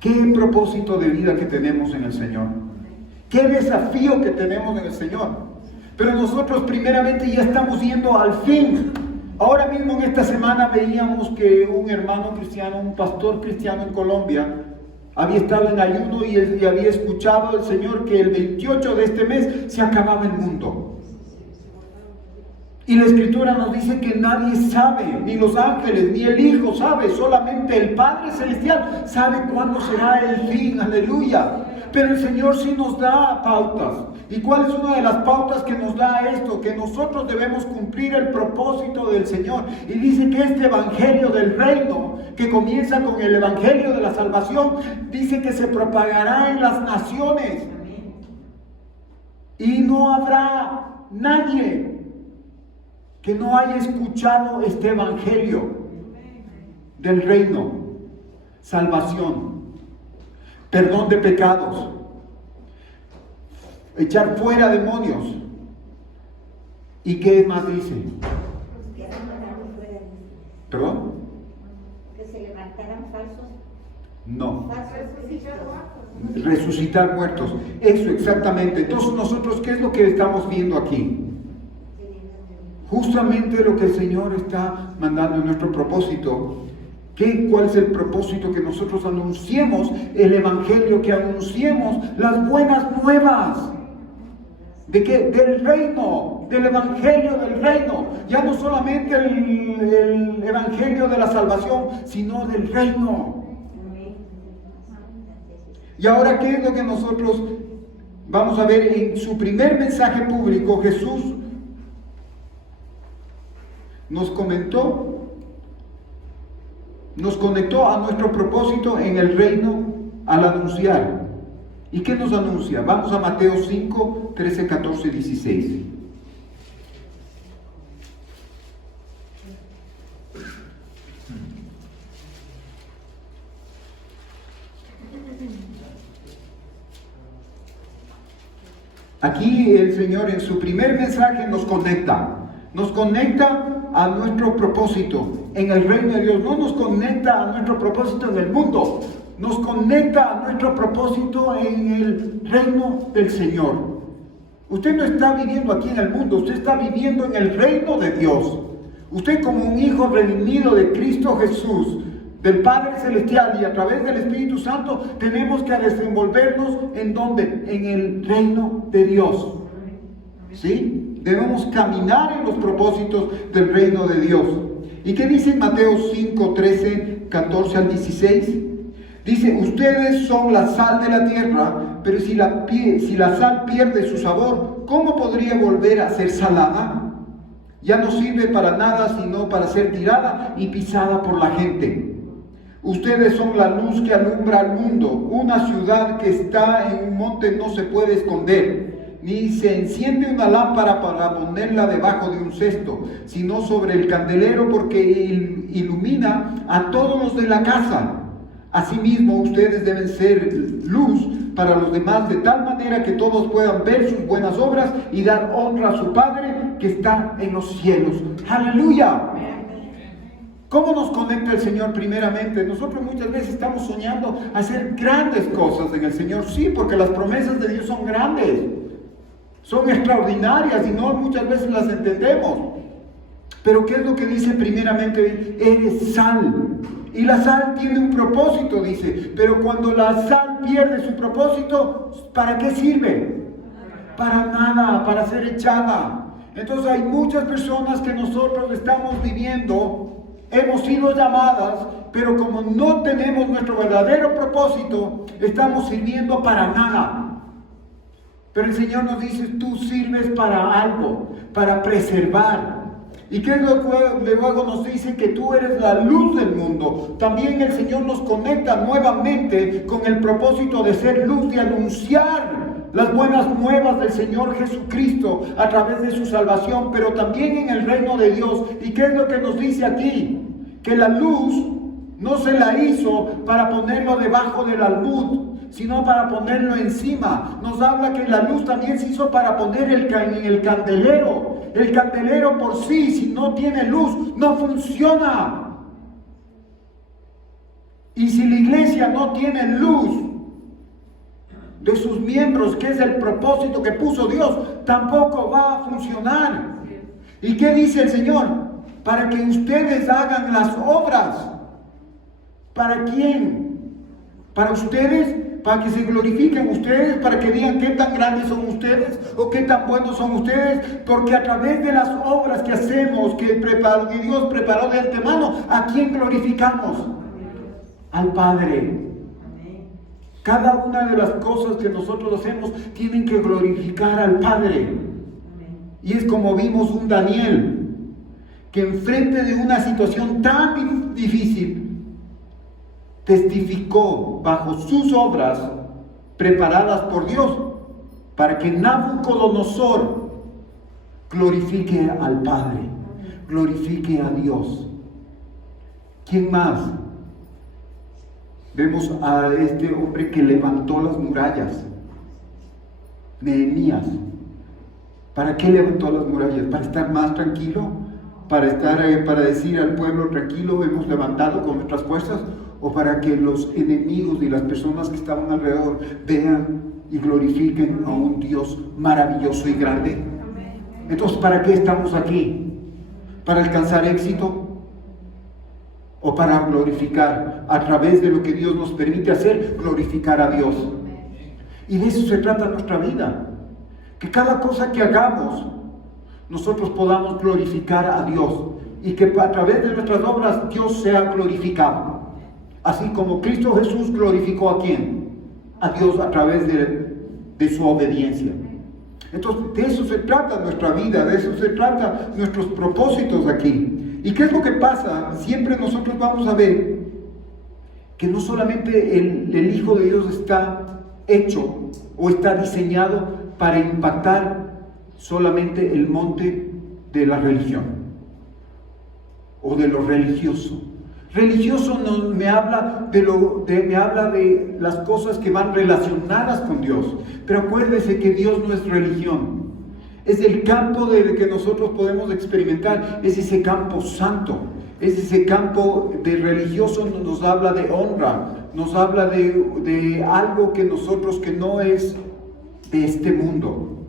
Qué propósito de vida que tenemos en el Señor. Qué desafío que tenemos en el Señor. Pero nosotros primeramente ya estamos yendo al fin. Ahora mismo en esta semana veíamos que un hermano cristiano, un pastor cristiano en Colombia, había estado en ayuno y había escuchado al Señor que el 28 de este mes se acababa el mundo. Y la Escritura nos dice que nadie sabe, ni los ángeles, ni el Hijo sabe, solamente el Padre Celestial sabe cuándo será el fin, aleluya. Pero el Señor sí nos da pautas. ¿Y cuál es una de las pautas que nos da esto? Que nosotros debemos cumplir el propósito del Señor. Y dice que este evangelio del reino, que comienza con el evangelio de la salvación, dice que se propagará en las naciones. Y no habrá nadie que no haya escuchado este evangelio del reino, salvación, perdón de pecados, echar fuera demonios. ¿Y qué más dice? ¿Perdón? Que se levantaran falsos. No. Falsos. Resucitar muertos. Eso exactamente. Entonces nosotros, ¿qué es lo que estamos viendo aquí? Justamente lo que el Señor está mandando en nuestro propósito. ¿Cuál es el propósito? Que nosotros anunciemos el evangelio, que anunciemos las buenas nuevas. ¿De qué? Del reino, del evangelio del reino. Ya no solamente el evangelio de la salvación, sino del reino. Y ahora, ¿qué es lo que nosotros vamos a ver? En su primer mensaje público, Jesús nos conectó a nuestro propósito en el reino al anunciar. ¿Y qué nos anuncia? Vamos a Mateo 5, 13, 14, 16. Aquí el Señor en su primer mensaje nos conecta a nuestro propósito en el reino de Dios. No nos conecta a nuestro propósito en el mundo, nos conecta a nuestro propósito en el reino del Señor. Usted no está viviendo aquí en el mundo, usted está viviendo en el reino de Dios. Usted, como un hijo redimido de Cristo Jesús, del Padre Celestial, y a través del Espíritu Santo, tenemos que desenvolvernos ¿en dónde? En el reino de Dios. ¿Sí? Debemos caminar en los propósitos del reino de Dios. ¿Y qué dice Mateo 5, 13, 14 al 16? Dice: ustedes son la sal de la tierra, pero si la sal pierde su sabor, ¿cómo podría volver a ser salada? Ya no sirve para nada, sino para ser tirada y pisada por la gente. Ustedes son la luz que alumbra al mundo. Una ciudad que está en un monte no se puede esconder. ni se enciende una lámpara para ponerla debajo de un cesto, sino sobre el candelero, porque ilumina a todos los de la casa. Asimismo, ustedes deben ser luz para los demás, de tal manera que todos puedan ver sus buenas obras y dar honra a su Padre que está en los cielos. ¡Aleluya! ¿Cómo nos conecta el Señor primeramente? Nosotros muchas veces estamos soñando hacer grandes cosas en el Señor. Sí, porque las promesas de Dios son grandes, son extraordinarias y no muchas veces las entendemos. Pero ¿qué es lo que dice primeramente? Eres sal. Y la sal tiene un propósito, dice. Pero cuando la sal pierde su propósito, ¿para qué sirve? Para nada, para ser echada. Entonces hay muchas personas que nosotros estamos viviendo, hemos sido llamadas, pero como no tenemos nuestro verdadero propósito, estamos sirviendo para nada. Pero el Señor nos dice, tú sirves para algo, para preservar. ¿Y qué es lo que luego nos dice? Que tú eres la luz del mundo. También el Señor nos conecta nuevamente con el propósito de ser luz, de anunciar las buenas nuevas del Señor Jesucristo a través de su salvación, pero también en el reino de Dios. ¿Y qué es lo que nos dice aquí? Que la luz no se la hizo para ponerlo debajo del almud, sino para ponerlo encima. Nos habla que la luz también se hizo para poner en el candelero. El candelero por sí, si no tiene luz, no funciona. Y si la iglesia no tiene luz de sus miembros, que es el propósito que puso Dios, tampoco va a funcionar. ¿Y qué dice el Señor? Para que ustedes hagan las obras. ¿Para quién? ¿Para ustedes? ¿Para que se glorifiquen ustedes? ¿Para que digan qué tan grandes son ustedes? ¿O qué tan buenos son ustedes? Porque a través de las obras que hacemos, que Dios preparó de antemano, ¿a quién glorificamos? Al Padre. Cada una de las cosas que nosotros hacemos tienen que glorificar al Padre. Y es como vimos un Daniel, que enfrente de una situación tan difícil, testificó bajo sus obras preparadas por Dios, para que Nabucodonosor glorifique al Padre, glorifique a Dios. ¿Quién más? Vemos a este hombre que levantó las murallas, Nehemías. ¿Para qué levantó las murallas? ¿Para estar más tranquilo? ¿Para decir al pueblo tranquilo, hemos levantado con nuestras fuerzas? ¿O para que los enemigos y las personas que estaban alrededor vean y glorifiquen a un Dios maravilloso y grande? Entonces, ¿para qué estamos aquí? ¿Para alcanzar éxito? ¿O para glorificar a través de lo que Dios nos permite hacer, glorificar a Dios? Y de eso se trata nuestra vida. Que cada cosa que hagamos, nosotros podamos glorificar a Dios. Y que a través de nuestras obras Dios sea glorificado. Así como Cristo Jesús glorificó ¿a quién? A Dios a través de su obediencia. Entonces, de eso se trata nuestra vida, de eso se trata nuestros propósitos aquí. ¿Y qué es lo que pasa? Siempre nosotros vamos a ver que no solamente el Hijo de Dios está hecho o está diseñado para impactar solamente el monte de la religión o de lo religioso. Religioso me habla de las cosas que van relacionadas con Dios. Pero acuérdese que Dios no es religión. Es el campo del que nosotros podemos experimentar. Es ese campo santo. Es ese campo de religioso. Nos habla de honra. Nos habla de algo que no es de este mundo.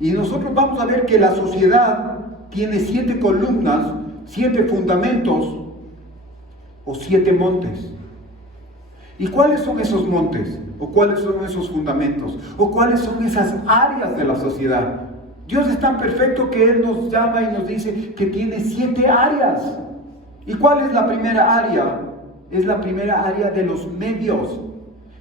Y nosotros vamos a ver que la sociedad tiene 7 columnas, 7 fundamentos, o 7 montes. ¿Y cuáles son esos montes? ¿O cuáles son esos fundamentos? ¿O cuáles son esas áreas de la sociedad? Dios es tan perfecto que Él nos llama y nos dice que tiene 7 áreas. ¿Y cuál es la primera área? Es la primera área de los medios,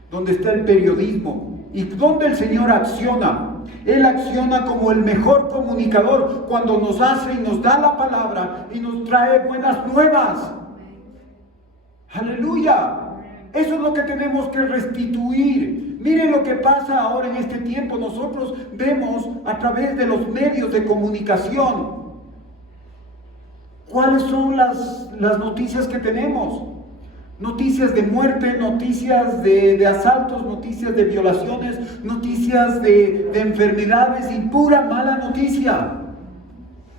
donde está el periodismo. ¿Y dónde el Señor acciona? Él acciona como el mejor comunicador cuando nos hace y nos da la palabra y nos trae buenas nuevas. ¡Aleluya! Eso es lo que tenemos que restituir. Miren lo que pasa ahora en este tiempo. Nosotros vemos a través de los medios de comunicación cuáles son las noticias que tenemos. Noticias de muerte, noticias de asaltos, noticias de violaciones, noticias de enfermedades y pura mala noticia.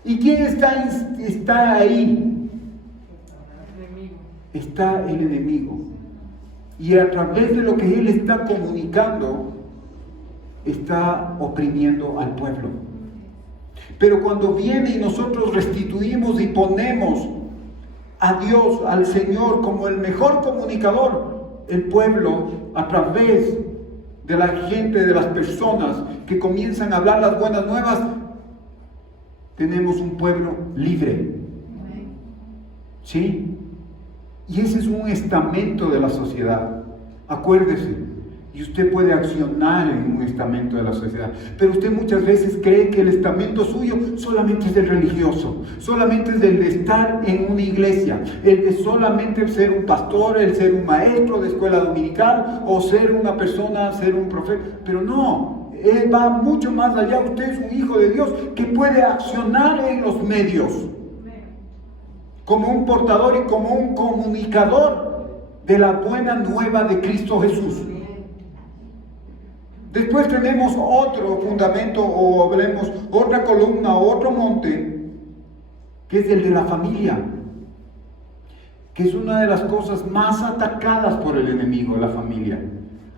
¿Y quién está ahí? Está el enemigo. Y a través de lo que él está comunicando, está oprimiendo al pueblo. Pero cuando viene y nosotros restituimos y ponemos a Dios, al Señor, como el mejor comunicador, el pueblo, a través de la gente, de las personas que comienzan a hablar las buenas nuevas, tenemos un pueblo libre. ¿Sí? Y ese es un estamento de la sociedad. Acuérdese. Y usted puede accionar en un estamento de la sociedad. Pero usted muchas veces cree que el estamento suyo solamente es del religioso, solamente es del de estar en una iglesia, el de solamente ser un pastor, el ser un maestro de escuela dominical, o ser una persona, ser un profeta. Pero no, él va mucho más allá. Usted es un hijo de Dios que puede accionar en los medios como un portador y como un comunicador de la buena nueva de Cristo Jesús. Después tenemos otro fundamento, o hablemos otra columna, otro monte, que es el de la familia, que es una de las cosas más atacadas por el enemigo, la familia.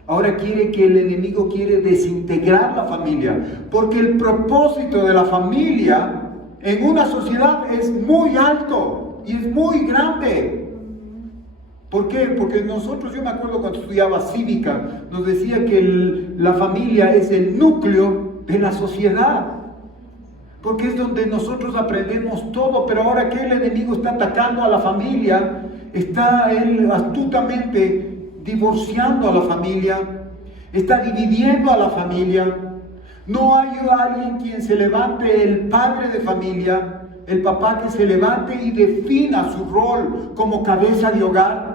Ahora el enemigo quiere desintegrar la familia, porque el propósito de la familia en una sociedad es muy alto y es muy grande. ¿Por qué? Porque yo me acuerdo cuando estudiaba cívica, nos decía que la familia es el núcleo de la sociedad. Porque es donde nosotros aprendemos todo, pero ahora que el enemigo está atacando a la familia, está él astutamente divorciando a la familia, está dividiendo a la familia. No hay alguien quien se levante, el padre de familia, el papá que se levante y defina su rol como cabeza de hogar,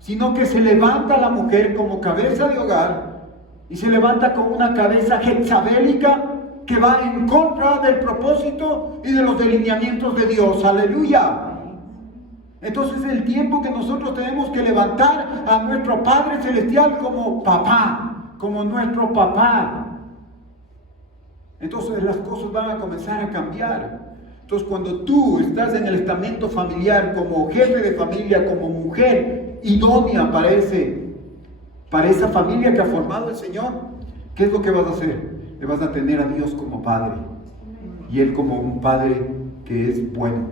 sino que se levanta la mujer como cabeza de hogar y se levanta con una cabeza jezabélica que va en contra del propósito y de los delineamientos de Dios. ¡Aleluya! Entonces es el tiempo que nosotros tenemos que levantar a nuestro Padre Celestial como papá, como nuestro papá. Entonces las cosas van a comenzar a cambiar. Entonces cuando tú estás en el estamento familiar como jefe de familia, como mujer idónea para esa familia que ha formado el Señor, ¿qué es lo que vas a hacer? Le vas a tener a Dios como Padre y Él como un Padre que es bueno.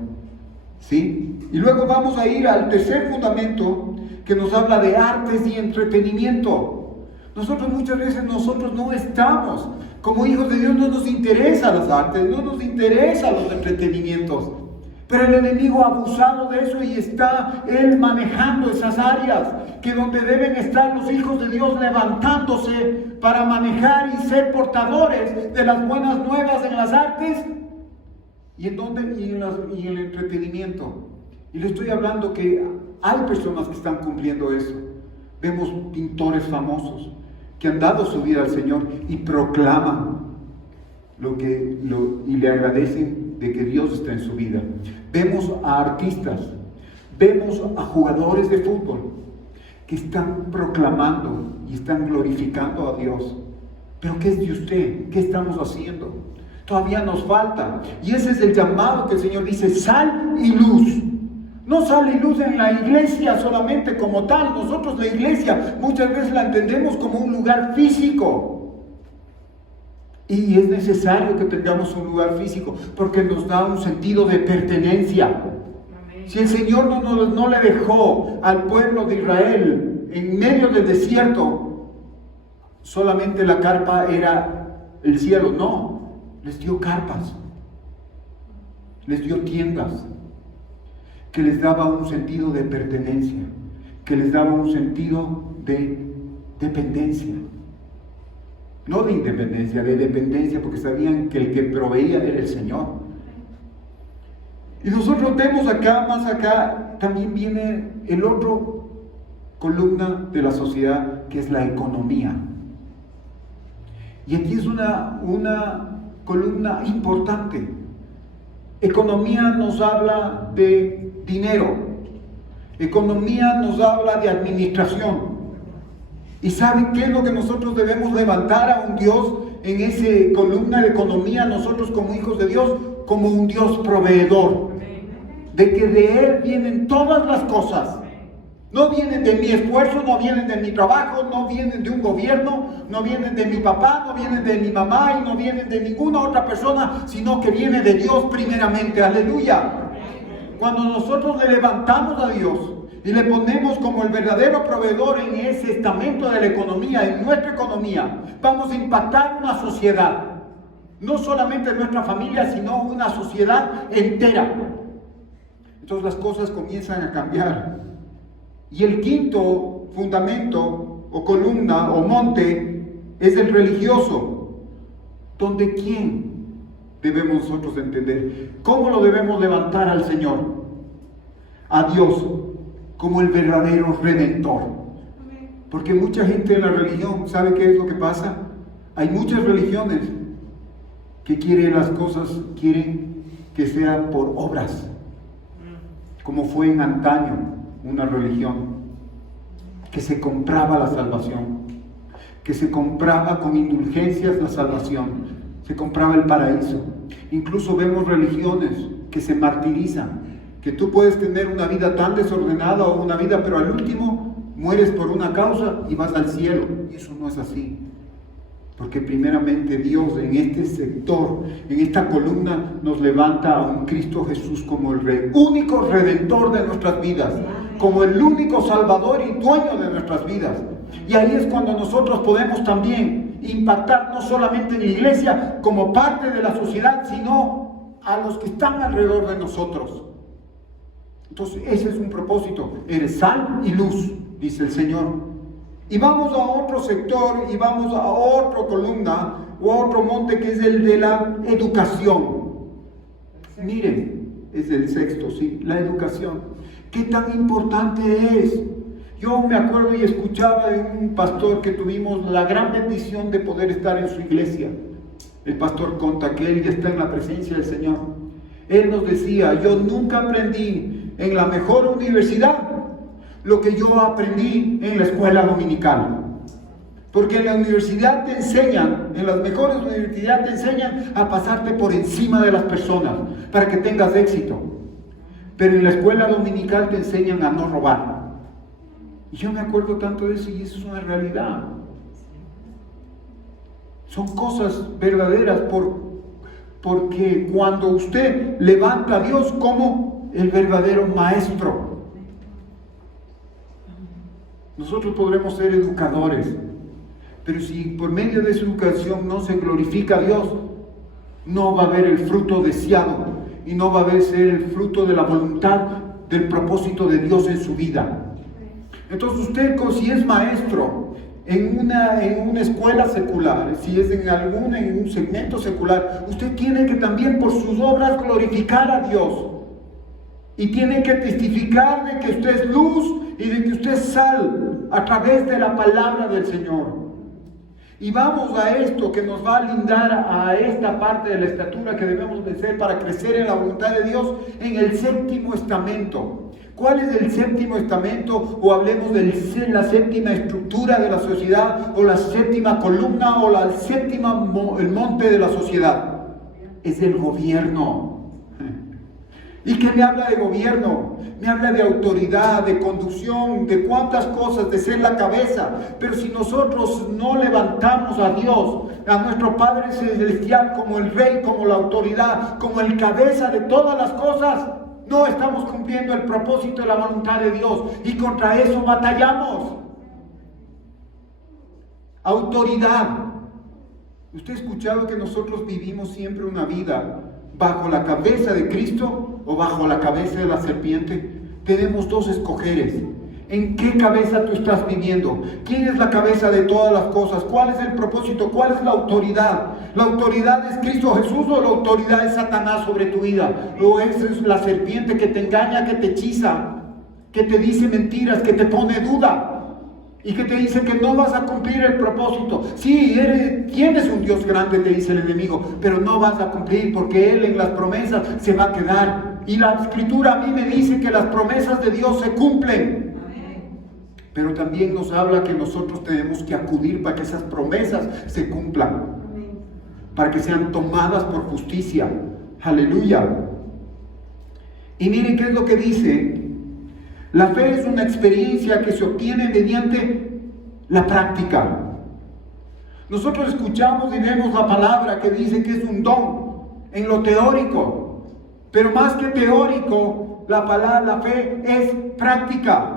¿Sí? Y luego vamos a ir al tercer fundamento que nos habla de artes y entretenimiento. Muchas veces no estamos como hijos de Dios, no nos interesan las artes, no nos interesan los entretenimientos. Pero el enemigo ha abusado de eso y está él manejando esas áreas que donde deben estar los hijos de Dios levantándose para manejar y ser portadores de las buenas nuevas en las artes y en el entretenimiento. Y le estoy hablando que hay personas que están cumpliendo eso. Vemos pintores famosos que han dado su vida al Señor y proclaman y le agradecen de que Dios está en su vida. Vemos a artistas, vemos a jugadores de fútbol que están proclamando y están glorificando a Dios. Pero ¿qué es de usted? ¿Qué estamos haciendo? Todavía nos falta. Y ese es el llamado que el Señor dice: sal y luz. No sal y luz en la iglesia solamente como tal. Nosotros la iglesia muchas veces la entendemos como un lugar físico. Y es necesario que tengamos un lugar físico porque nos da un sentido de pertenencia. Amén. Si el Señor no le dejó al pueblo de Israel en medio del desierto, solamente la carpa era el cielo, no, les dio carpas, les dio tiendas, que les daba un sentido de pertenencia, que les daba un sentido de dependencia. No de independencia, de dependencia, porque sabían que el que proveía era el Señor. Y nosotros vemos acá, más acá, también viene el otro columna de la sociedad, que es la economía. Y aquí es una columna importante. Economía nos habla de dinero. Economía nos habla de administración. ¿Y sabe qué es lo que nosotros debemos levantar a un Dios en esa columna de economía, nosotros como hijos de Dios? Como un Dios proveedor. De que de Él vienen todas las cosas. No vienen de mi esfuerzo, no vienen de mi trabajo, no vienen de un gobierno, no vienen de mi papá, no vienen de mi mamá y no vienen de ninguna otra persona, sino que viene de Dios primeramente. Aleluya. Cuando nosotros le levantamos a Dios y le ponemos como el verdadero proveedor en ese estamento de la economía, en nuestra economía, vamos a impactar una sociedad. No solamente nuestra familia, sino una sociedad entera. Entonces las cosas comienzan a cambiar. Y el quinto fundamento o columna o monte es el religioso, donde ¿quién debemos nosotros entender? ¿Cómo lo debemos levantar al Señor? A Dios como el verdadero redentor. Porque mucha gente en la religión, ¿sabe qué es lo que pasa? Hay muchas religiones que quieren las cosas, quieren que sean por obras, como fue en antaño una religión que se compraba la salvación, que se compraba con indulgencias la salvación, se compraba el paraíso. Incluso vemos religiones que se martirizan, que tú puedes tener una vida tan desordenada o una vida, pero al último mueres por una causa y vas al cielo. Y eso no es así. Porque primeramente Dios en este sector, en esta columna, nos levanta a un Cristo Jesús como el único redentor de nuestras vidas, como el único salvador y dueño de nuestras vidas. Y ahí es cuando nosotros podemos también impactar no solamente en la iglesia como parte de la sociedad, sino a los que están alrededor de nosotros. Entonces ese es un propósito. Eres sal y luz, dice el Señor. Y vamos a otro sector y vamos a otra columna o a otro monte que es el de la educación. Miren, es el sexto, sí, la educación. ¿Qué tan importante es? Yo me acuerdo y escuchaba de un pastor que tuvimos la gran bendición de poder estar en su iglesia. El pastor Conta, que él ya está en la presencia del Señor. Él nos decía, yo nunca aprendí en la mejor universidad lo que yo aprendí en la escuela dominical. Porque en la universidad te enseñan, en las mejores universidades te enseñan a pasarte por encima de las personas para que tengas éxito. Pero en la escuela dominical te enseñan a no robar. Y yo me acuerdo tanto de eso y eso es una realidad. Son cosas verdaderas porque cuando usted levanta a Dios como el verdadero maestro, nosotros podremos ser educadores, pero si por medio de su educación no se glorifica a Dios, no va a haber el fruto deseado y no va a haber ser el fruto de la voluntad del propósito de Dios en su vida. Entonces usted, si es maestro en una escuela secular, si es en un segmento secular, usted tiene que también por sus obras glorificar a Dios. Y tiene que testificar de que usted es luz y de que usted es sal a través de la palabra del Señor. Y vamos a esto que nos va a lindar a esta parte de la estatura que debemos de ser para crecer en la voluntad de Dios en el séptimo estamento. ¿Cuál es el séptimo estamento? O hablemos de la séptima estructura de la sociedad, o la séptima columna, o el monte de la sociedad. Es el gobierno. ¿Y qué me habla de gobierno? Me habla de autoridad, de conducción, de cuántas cosas, de ser la cabeza. Pero si nosotros no levantamos a Dios, a nuestro Padre Celestial como el Rey, como la autoridad, como el cabeza de todas las cosas, no estamos cumpliendo el propósito de la voluntad de Dios. Y contra eso batallamos. Autoridad. ¿Usted ha escuchado que nosotros vivimos siempre una vida bajo la cabeza de Cristo o bajo la cabeza de la serpiente? Tenemos dos escogeres. ¿En qué cabeza tú estás viviendo? ¿Quién es la cabeza de todas las cosas? ¿Cuál es el propósito? ¿Cuál es la autoridad? ¿La autoridad es Cristo Jesús o la autoridad es Satanás sobre tu vida? ¿O es la serpiente que te engaña, que te hechiza, que te dice mentiras, que te pone duda? y que te dice que no vas a cumplir el propósito. Sí, tienes un Dios grande, te dice el enemigo, pero no vas a cumplir porque Él en las promesas se va a quedar. Y la Escritura a mí me dice que las promesas de Dios se cumplen. Pero también nos habla que nosotros tenemos que acudir para que esas promesas se cumplan, para que sean tomadas por justicia. Aleluya. Y miren qué es lo que dice. La fe es una experiencia que se obtiene mediante la práctica. Nosotros escuchamos y vemos la palabra que dice que es un don en lo teórico, pero más que teórico, la fe es práctica.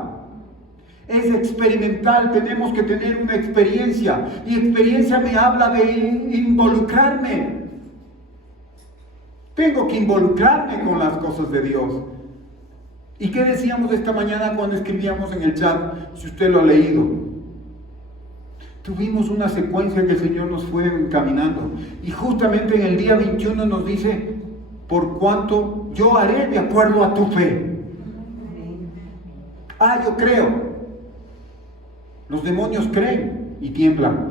Es experimental, tenemos que tener una experiencia. Y experiencia me habla de involucrarme. Tengo que involucrarme con las cosas de Dios. ¿Y qué decíamos esta mañana cuando escribíamos en el chat? Si usted lo ha leído. Tuvimos una secuencia que el Señor nos fue encaminando. Y justamente en el día 21 nos dice, por cuanto yo haré de acuerdo a tu fe. Yo creo. Los demonios creen y tiemblan.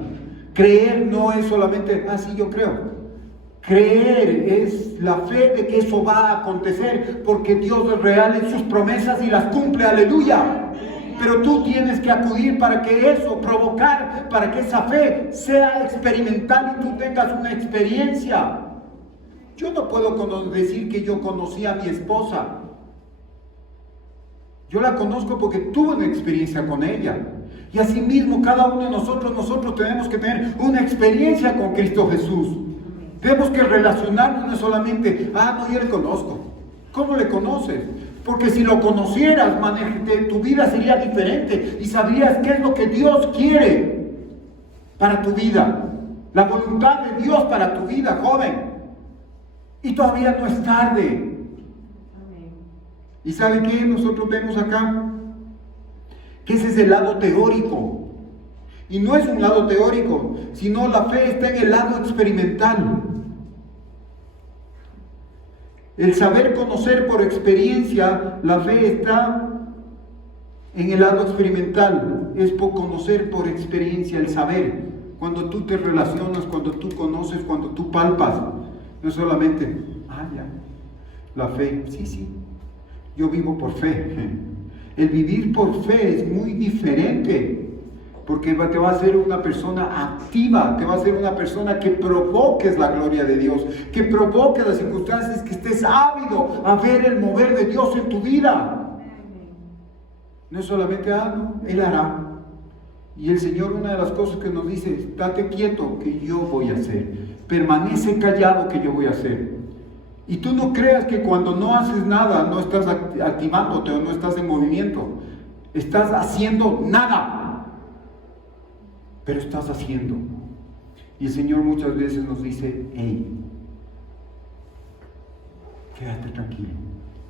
Creer no es solamente, sí, yo creo. Creer es la fe de que eso va a acontecer, porque Dios es real en sus promesas y las cumple, aleluya. Pero tú tienes que acudir para que eso, provocar, para que esa fe sea experimental y tú tengas una experiencia. Yo no puedo decir que yo conocí a mi esposa. Yo la conozco porque tuve una experiencia con ella. Y asimismo cada uno de nosotros tenemos que tener una experiencia con Cristo Jesús. Tenemos que relacionarnos no solamente, no, yo le conozco. ¿Cómo le conoces? Porque si lo conocieras, tu vida sería diferente y sabrías qué es lo que Dios quiere para tu vida. La voluntad de Dios para tu vida, joven. Y todavía no es tarde. ¿Y sabe qué nosotros vemos acá? Que ese es el lado teórico. Y no es un lado teórico, sino la fe está en el lado experimental. El saber conocer por experiencia, la fe está en el lado experimental. Es por conocer por experiencia, el saber. Cuando tú te relacionas, cuando tú conoces, cuando tú palpas. No solamente, ya, la fe, sí, yo vivo por fe. El vivir por fe es muy diferente, porque te va a hacer una persona activa, te va a hacer una persona que provoques la gloria de Dios, que provoque las circunstancias, que estés ávido a ver el mover de Dios en tu vida. No es solamente, no, Él hará. Y el Señor, una de las cosas que nos dice, estate quieto que yo voy a hacer, permanece callado que yo voy a hacer. Y tú no creas que cuando no haces nada, no estás activándote o no estás en movimiento. Estás haciendo nada. Pero estás haciendo. Y el Señor muchas veces nos dice, quédate tranquilo,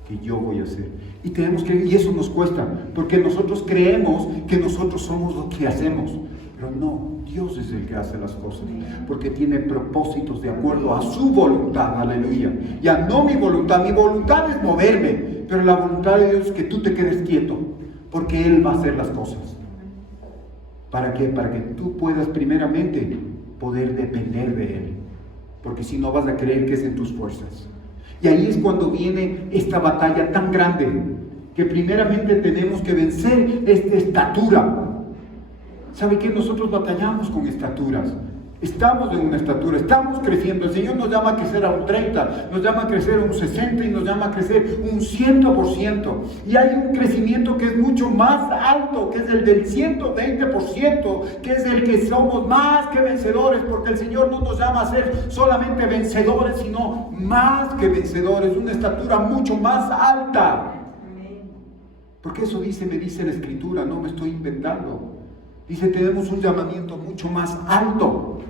que yo voy a hacer. Y eso nos cuesta, porque nosotros creemos que nosotros somos lo que hacemos. Pero no, Dios es el que hace las cosas, porque tiene propósitos de acuerdo a su voluntad, aleluya. Ya no mi voluntad es moverme, pero la voluntad de Dios es que tú te quedes quieto, porque Él va a hacer las cosas. ¿Para qué? Para que tú puedas primeramente poder depender de Él, porque si no vas a creer que es en tus fuerzas. Y ahí es cuando viene esta batalla tan grande, que primeramente tenemos que vencer esta estatura. ¿Sabe qué? Nosotros batallamos con estaturas. Estamos en una estatura, estamos creciendo. El Señor nos llama a crecer a un 30, nos llama a crecer a un 60 y nos llama a crecer un 100%. Y hay un crecimiento que es mucho más alto, que es el del 120%, que es el que somos más que vencedores, porque el Señor no nos llama a ser solamente vencedores, sino más que vencedores, una estatura mucho más alta. Porque eso me dice la Escritura, no me estoy inventando. Dice, tenemos un llamamiento mucho más alto.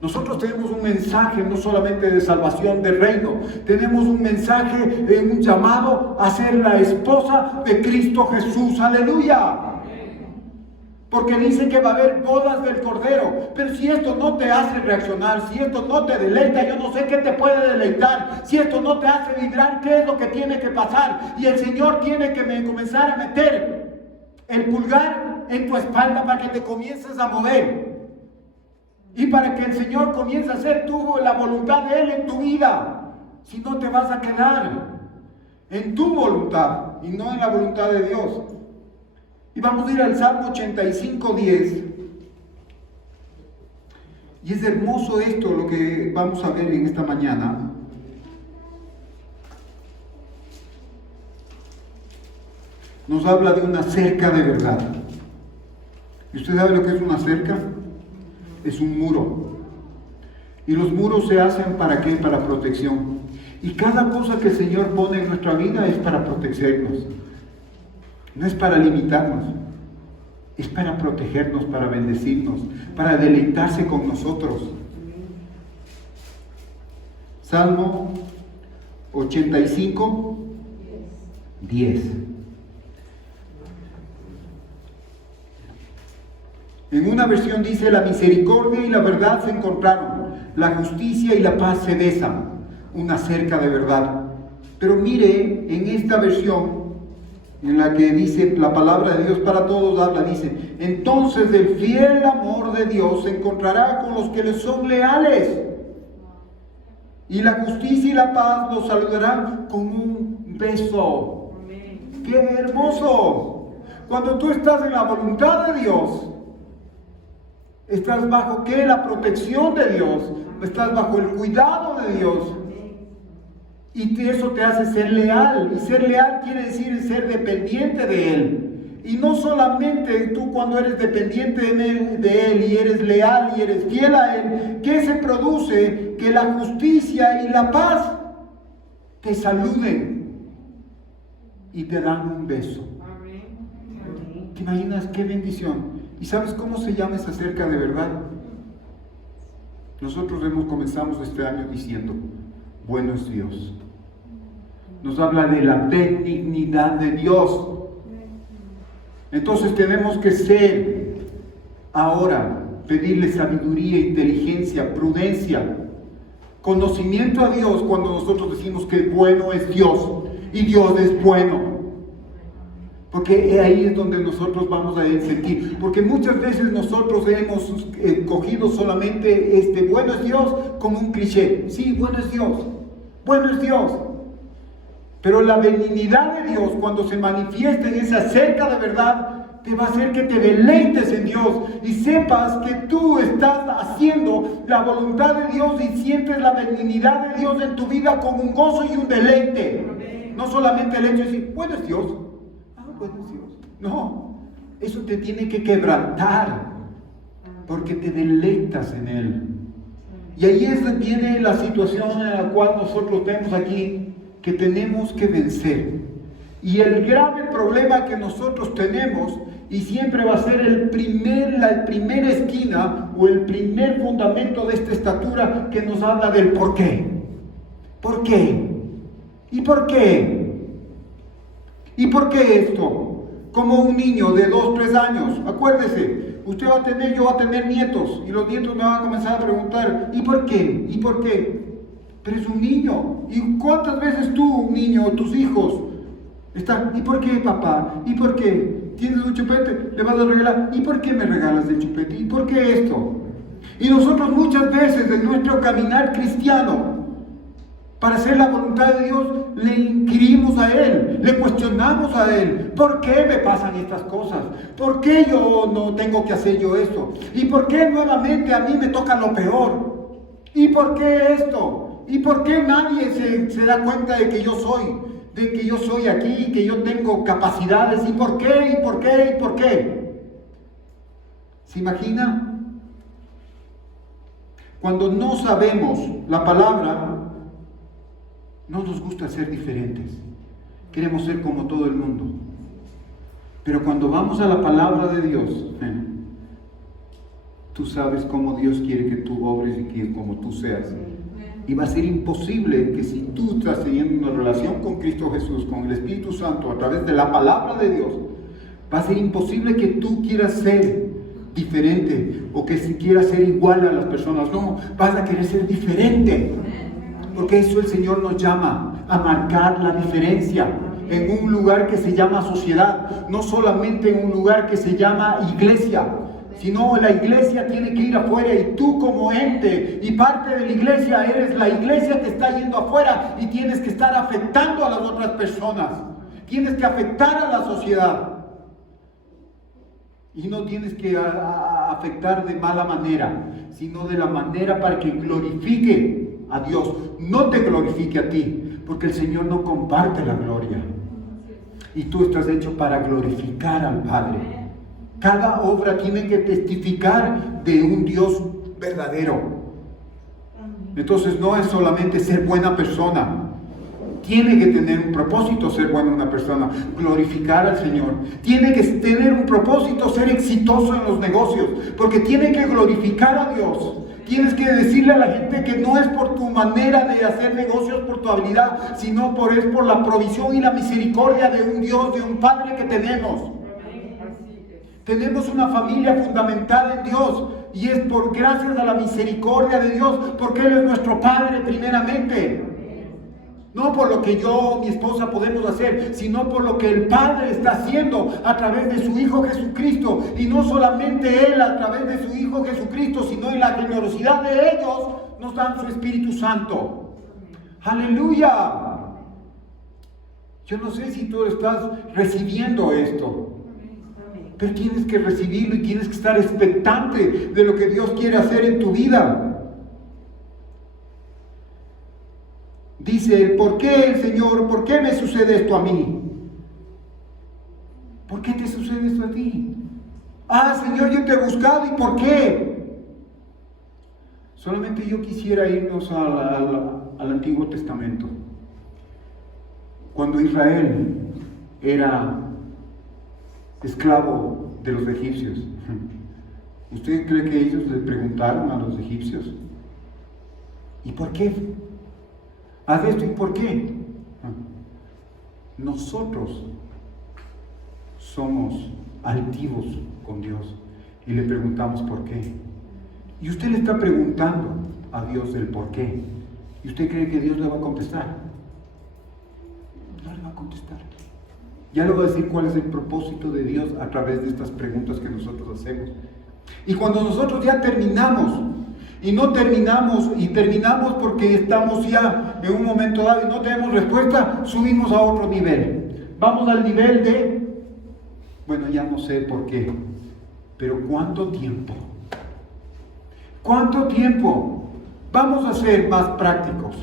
Nosotros tenemos un mensaje no solamente de salvación del reino, tenemos un mensaje, un llamado a ser la esposa de Cristo Jesús, aleluya. Porque dice que va a haber bodas del Cordero, pero si esto no te hace reaccionar, si esto no te deleita, yo no sé qué te puede deleitar, si esto no te hace vibrar, ¿qué es lo que tiene que pasar? Y el Señor tiene que comenzar a meter el pulgar en tu espalda para que te comiences a mover. Y para que el Señor comience a hacer la voluntad de Él en tu vida. Si no, te vas a quedar en tu voluntad y no en la voluntad de Dios. Y vamos a ir al Salmo 85:10. Y es hermoso esto lo que vamos a ver en esta mañana. Nos habla de una cerca de verdad. ¿Y usted sabe lo que es una cerca? Es un muro. Y los muros se hacen ¿para qué? Para protección. Y cada cosa que el Señor pone en nuestra vida es para protegernos. No es para limitarnos. Es para protegernos, para bendecirnos, para deleitarse con nosotros. Salmo 85:10. En una versión dice: la misericordia y la verdad se encontraron, la justicia y la paz se besan, una cerca de verdad. Pero mire, en esta versión, en la que dice la palabra de Dios para todos, dice: entonces el fiel amor de Dios se encontrará con los que le son leales, y la justicia y la paz los saludarán con un beso. ¡Qué hermoso! Cuando tú estás en la voluntad de Dios, estás bajo ¿qué? La protección de Dios, estás bajo el cuidado de Dios. Y eso te hace ser leal. Y ser leal quiere decir ser dependiente de Él. Y no solamente tú cuando eres dependiente de Él y eres leal y eres fiel a Él, ¿qué se produce? Que la justicia y la paz te saluden y te dan un beso. ¿Te imaginas qué bendición? ¿Y sabes cómo se llama esa cerca de verdad? Nosotros comenzamos este año diciendo: bueno es Dios. Nos habla de la benignidad de Dios. Entonces tenemos que ser ahora, pedirle sabiduría, inteligencia, prudencia, conocimiento a Dios cuando nosotros decimos que bueno es Dios y Dios es bueno. Porque ahí es donde nosotros vamos a sentir. Porque muchas veces nosotros hemos cogido solamente bueno es Dios como un cliché. Sí, bueno es Dios. Bueno es Dios. Pero la benignidad de Dios, cuando se manifiesta en esa cerca de verdad, te va a hacer que te deleites en Dios y sepas que tú estás haciendo la voluntad de Dios y sientes la benignidad de Dios en tu vida con un gozo y un deleite. No solamente el hecho de decir, bueno es Dios. Bueno es Dios. No, eso te tiene que quebrantar porque te deleitas en Él. Y ahí viene la situación en la cual nosotros vemos aquí que tenemos que vencer. Y el grave problema que nosotros tenemos, y siempre va a ser la primera esquina o el primer fundamento de esta estatura que nos habla del por qué. ¿Por qué? ¿Y por qué? ¿Y por qué esto? Como un niño de 2, 3 años, acuérdese, usted va a tener, yo voy a tener nietos, y los nietos me van a comenzar a preguntar, ¿y por qué? ¿Y por qué? Pero es un niño. ¿Y cuántas veces tú, un niño, o tus hijos, están, ¿y por qué, papá? ¿Y por qué? ¿Tienes un chupete? ¿Le vas a regalar? ¿Y por qué me regalas el chupete? ¿Y por qué esto? Y nosotros muchas veces en nuestro caminar cristiano, para hacer la voluntad de Dios, le inquirimos a Él, le cuestionamos a Él. ¿Por qué me pasan estas cosas? ¿Por qué yo no tengo que hacer yo esto? ¿Y por qué nuevamente a mí me toca lo peor? ¿Y por qué esto? ¿Y por qué nadie se da cuenta de que yo soy aquí, que yo tengo capacidades? ¿Y por qué? ¿Y por qué? ¿Y por qué? ¿Se imagina? Cuando no sabemos la palabra, no nos gusta ser diferentes. Queremos ser como todo el mundo. Pero cuando vamos a la palabra de Dios, tú sabes cómo Dios quiere que tú obres y cómo tú seas. Y va a ser imposible que si tú estás teniendo una relación con Cristo Jesús, con el Espíritu Santo, a través de la palabra de Dios, va a ser imposible que tú quieras ser diferente o que si quieras ser igual a las personas. No, vas a querer ser diferente. Porque eso el Señor nos llama a marcar la diferencia. en un lugar que se llama sociedad, no solamente en un lugar que se llama iglesia, sino la iglesia tiene que ir afuera y tú como ente y parte de la iglesia eres la iglesia que está yendo afuera y tienes que estar afectando a las otras personas, tienes que afectar a la sociedad y no tienes que afectar de mala manera, sino de la manera para que glorifique a Dios, no te glorifique a ti, porque el Señor no comparte la gloria y tú estás hecho para glorificar al Padre. Cada obra tiene que testificar de un Dios verdadero. Entonces no es solamente ser buena persona. Tiene que tener un propósito ser buena una persona, glorificar al Señor. Tiene que tener un propósito ser exitoso en los negocios, porque tiene que glorificar a Dios. Tienes que decirle a la gente que no es por tu manera de hacer negocios, por tu habilidad, sino es por la provisión y la misericordia de un Dios, de un Padre que tenemos. Tenemos una familia fundamentada en Dios y es por gracias a la misericordia de Dios, porque Él es nuestro Padre primeramente. No por lo que yo o mi esposa podemos hacer, sino por lo que el Padre está haciendo a través de su Hijo Jesucristo. Y no solamente Él a través de su Hijo Jesucristo, sino en la generosidad de ellos nos dan su Espíritu Santo. ¡Aleluya! Yo no sé si tú estás recibiendo esto, pero tienes que recibirlo y tienes que estar expectante de lo que Dios quiere hacer en tu vida. Dice, ¿por qué, Señor? ¿Por qué me sucede esto a mí? ¿Por qué te sucede esto a ti? Ah, Señor, yo te he buscado, ¿y por qué? Solamente yo quisiera irnos al Antiguo Testamento. Cuando Israel era esclavo de los egipcios. ¿Usted cree que ellos le preguntaron a los egipcios? ¿Y por qué? Haz esto, ¿y por qué? Nosotros somos altivos con Dios y le preguntamos por qué. Y usted le está preguntando a Dios el por qué. ¿Y usted cree que Dios le va a contestar? No le va a contestar. Ya le voy a decir cuál es el propósito de Dios a través de estas preguntas que nosotros hacemos. Y cuando nosotros ya terminamos, y no terminamos, y terminamos porque estamos ya en un momento dado y no tenemos respuesta, subimos a otro nivel. Vamos al nivel de, bueno, ya no sé por qué, pero ¿cuánto tiempo? ¿Cuánto tiempo? Vamos a ser más prácticos.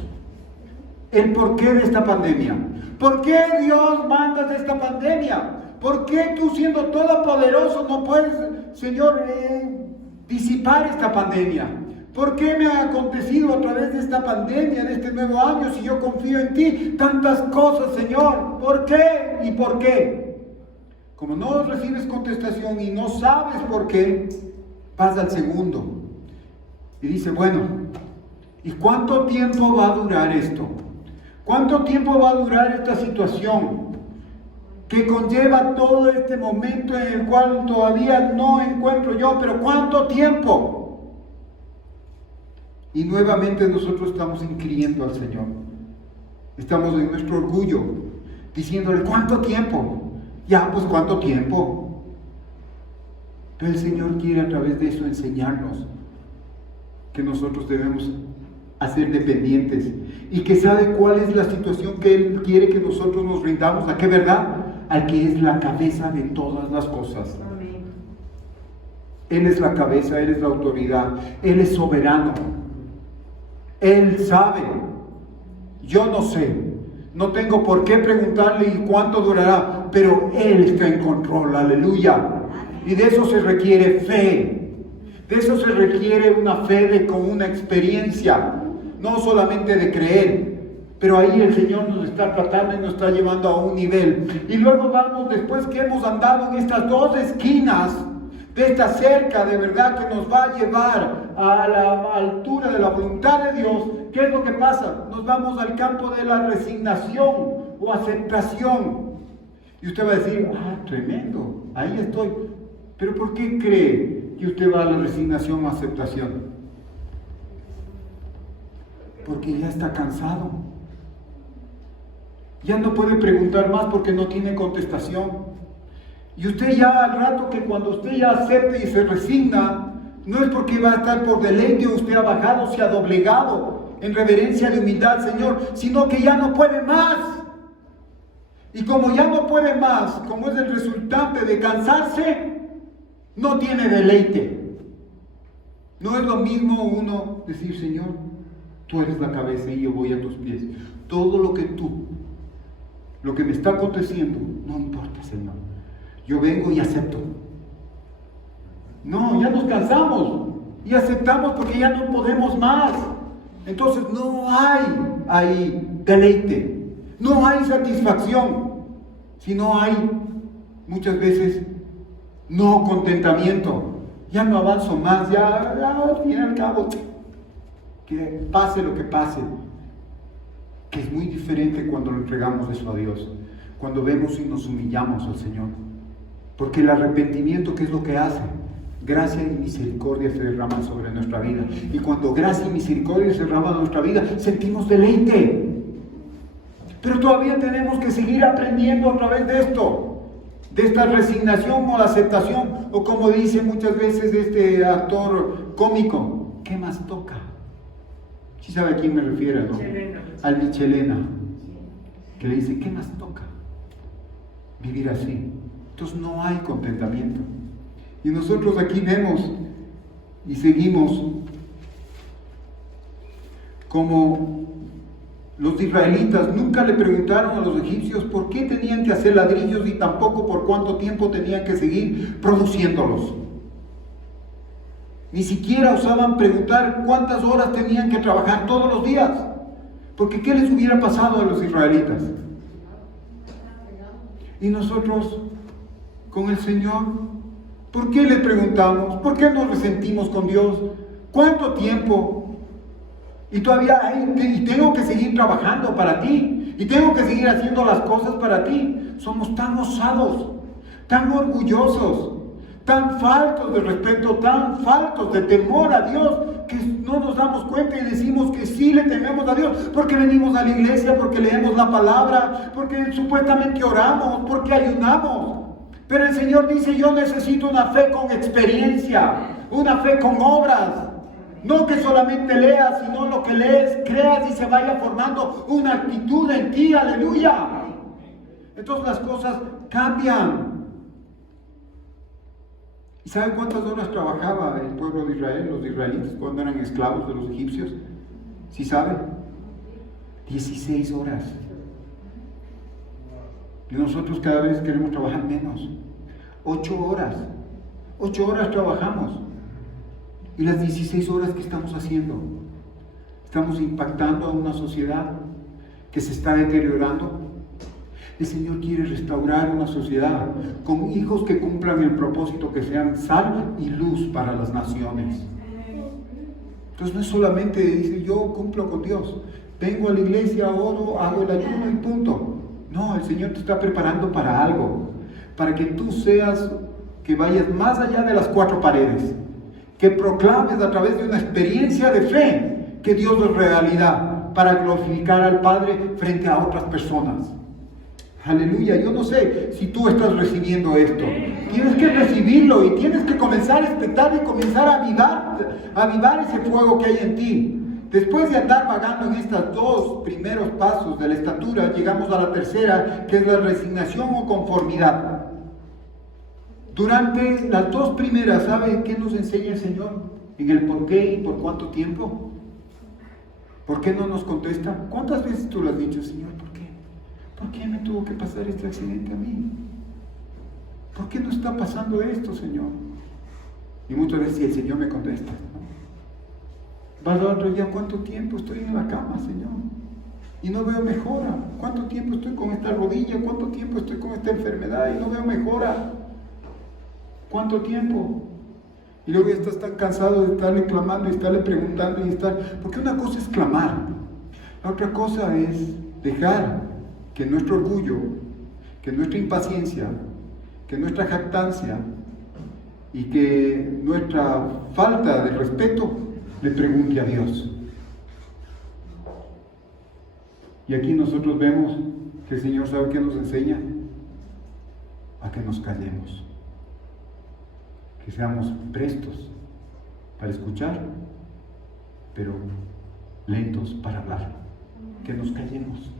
El porqué de esta pandemia. ¿Por qué Dios manda de esta pandemia? ¿Por qué tú, siendo todopoderoso, no puedes, Señor, disipar esta pandemia? ¿Por qué me ha acontecido a través de esta pandemia, de este nuevo año, si yo confío en ti? Tantas cosas, Señor. ¿Por qué? ¿Y por qué? Como no recibes contestación y no sabes por qué, pasa al segundo. Y dice, bueno, ¿y cuánto tiempo va a durar esto? ¿Cuánto tiempo va a durar esta situación que conlleva todo este momento en el cual todavía no encuentro yo? Pero ¿cuánto tiempo? Y nuevamente nosotros estamos inquiriendo al Señor. Estamos en nuestro orgullo, diciéndole, ¿cuánto tiempo? Ya, pues ¿cuánto tiempo? Pero el Señor quiere a través de eso enseñarnos que nosotros debemos hacer dependientes y que sabe cuál es la situación que Él quiere que nosotros nos rindamos. ¿A qué verdad? Al que es la cabeza de todas las cosas. Amén. Él es la cabeza, Él es la autoridad, Él es soberano. Él sabe. Yo no sé. No tengo por qué preguntarle cuánto durará, pero Él está en control. Aleluya. Y de eso se requiere fe. De eso se requiere una fe con una experiencia. No solamente de creer, pero ahí el Señor nos está tratando y nos está llevando a un nivel. Y luego vamos, después que hemos andado en estas dos esquinas de esta cerca de verdad que nos va a llevar a la altura de la voluntad de Dios, ¿qué es lo que pasa? Nos vamos al campo de la resignación o aceptación. Y usted va a decir, tremendo, ahí estoy. Pero ¿por qué cree que usted va a la resignación o aceptación? Porque ya está cansado. Ya no puede preguntar más porque no tiene contestación. Y usted ya al rato que cuando usted ya acepte y se resigna, no es porque va a estar por deleite o usted ha bajado, se ha doblegado en reverencia de humildad, Señor, sino que ya no puede más. Y como ya no puede más, como es el resultante de cansarse, no tiene deleite. No es lo mismo uno decir, Señor, tú eres la cabeza y yo voy a tus pies. Todo lo que me está aconteciendo, no importa, Señor. Yo vengo y acepto. No, ya nos cansamos y aceptamos porque ya no podemos más. Entonces no hay ahí deleite, no hay satisfacción, sino hay muchas veces no contentamiento. Ya no avanzo más, ya al fin y al cabo, que pase lo que pase. Que es muy diferente cuando le entregamos eso a Dios, cuando vemos y nos humillamos al Señor. Porque el arrepentimiento, ¿qué es lo que hace? Gracia y misericordia se derraman sobre nuestra vida. Y cuando gracia y misericordia se derraman en nuestra vida, sentimos deleite. Pero todavía tenemos que seguir aprendiendo a través de esto, de esta resignación o la aceptación, o como dice muchas veces este actor cómico, ¿qué más toca? ¿Sí sabe a quién me refiero, no? Al Michelena, que le dice, ¿qué más toca? Vivir así. Entonces no hay contentamiento. Y nosotros aquí vemos y seguimos como los israelitas nunca le preguntaron a los egipcios por qué tenían que hacer ladrillos y tampoco por cuánto tiempo tenían que seguir produciéndolos. Ni siquiera osaban preguntar cuántas horas tenían que trabajar todos los días. Porque ¿qué les hubiera pasado a los israelitas? Y nosotros, con el Señor, ¿por qué le preguntamos? ¿Por qué nos resentimos con Dios? ¿Cuánto tiempo? Y todavía y tengo que seguir trabajando para ti. Y tengo que seguir haciendo las cosas para ti. Somos tan osados, tan orgullosos, tan faltos de respeto, tan faltos de temor a Dios, que no nos damos cuenta y decimos que sí le tememos a Dios, porque venimos a la iglesia, porque leemos la palabra, porque supuestamente oramos, porque ayunamos. Pero el Señor dice, yo necesito una fe con experiencia, una fe con obras. No que solamente leas, sino lo que lees, creas y se vaya formando una actitud en ti, aleluya. Entonces las cosas cambian. ¿Y saben cuántas horas trabajaba el pueblo de Israel, los israelitas, cuando eran esclavos de los egipcios? ¿Sí saben? 16 horas. Y nosotros cada vez queremos trabajar menos. 8 horas. 8 horas trabajamos. ¿Y las 16 horas que estamos haciendo? Estamos impactando a una sociedad que se está deteriorando. El Señor quiere restaurar una sociedad con hijos que cumplan el propósito, que sean sal y luz para las naciones. Entonces no es solamente dice yo cumplo con Dios, vengo a la iglesia, oro, hago el ayuno y punto. No, el Señor te está preparando para algo, para que tú seas, que vayas más allá de las 4 paredes, que proclames a través de una experiencia de fe que Dios es realidad, para glorificar al Padre frente a otras personas. Aleluya, yo no sé si tú estás recibiendo esto. Tienes que recibirlo y tienes que comenzar a expectar y comenzar a avivar ese fuego que hay en ti. Después de andar vagando en estos 2 primeros pasos de la estatura, llegamos a la tercera, que es la resignación o conformidad. Durante las 2 primeras, ¿sabe qué nos enseña el Señor? En el por qué y por cuánto tiempo. ¿Por qué no nos contesta? ¿Cuántas veces tú lo has dicho, Señor? ¿Por qué me tuvo que pasar este accidente a mí? ¿Por qué no está pasando esto, Señor? Y muchas veces el Señor me contesta, ¿no? Va al otro día, ¿cuánto tiempo estoy en la cama, Señor? Y no veo mejora. ¿Cuánto tiempo estoy con esta rodilla? ¿Cuánto tiempo estoy con esta enfermedad? Y no veo mejora. ¿Cuánto tiempo? Y luego ya estás tan cansado de estarle clamando y estarle preguntando y estar... Porque una cosa es clamar. La otra cosa es dejar que nuestro orgullo, que nuestra impaciencia, que nuestra jactancia y que nuestra falta de respeto le pregunte a Dios. Y aquí nosotros vemos Que el Señor sabe que nos enseña a que nos callemos, que seamos prestos para escuchar, pero lentos para hablar, que nos callemos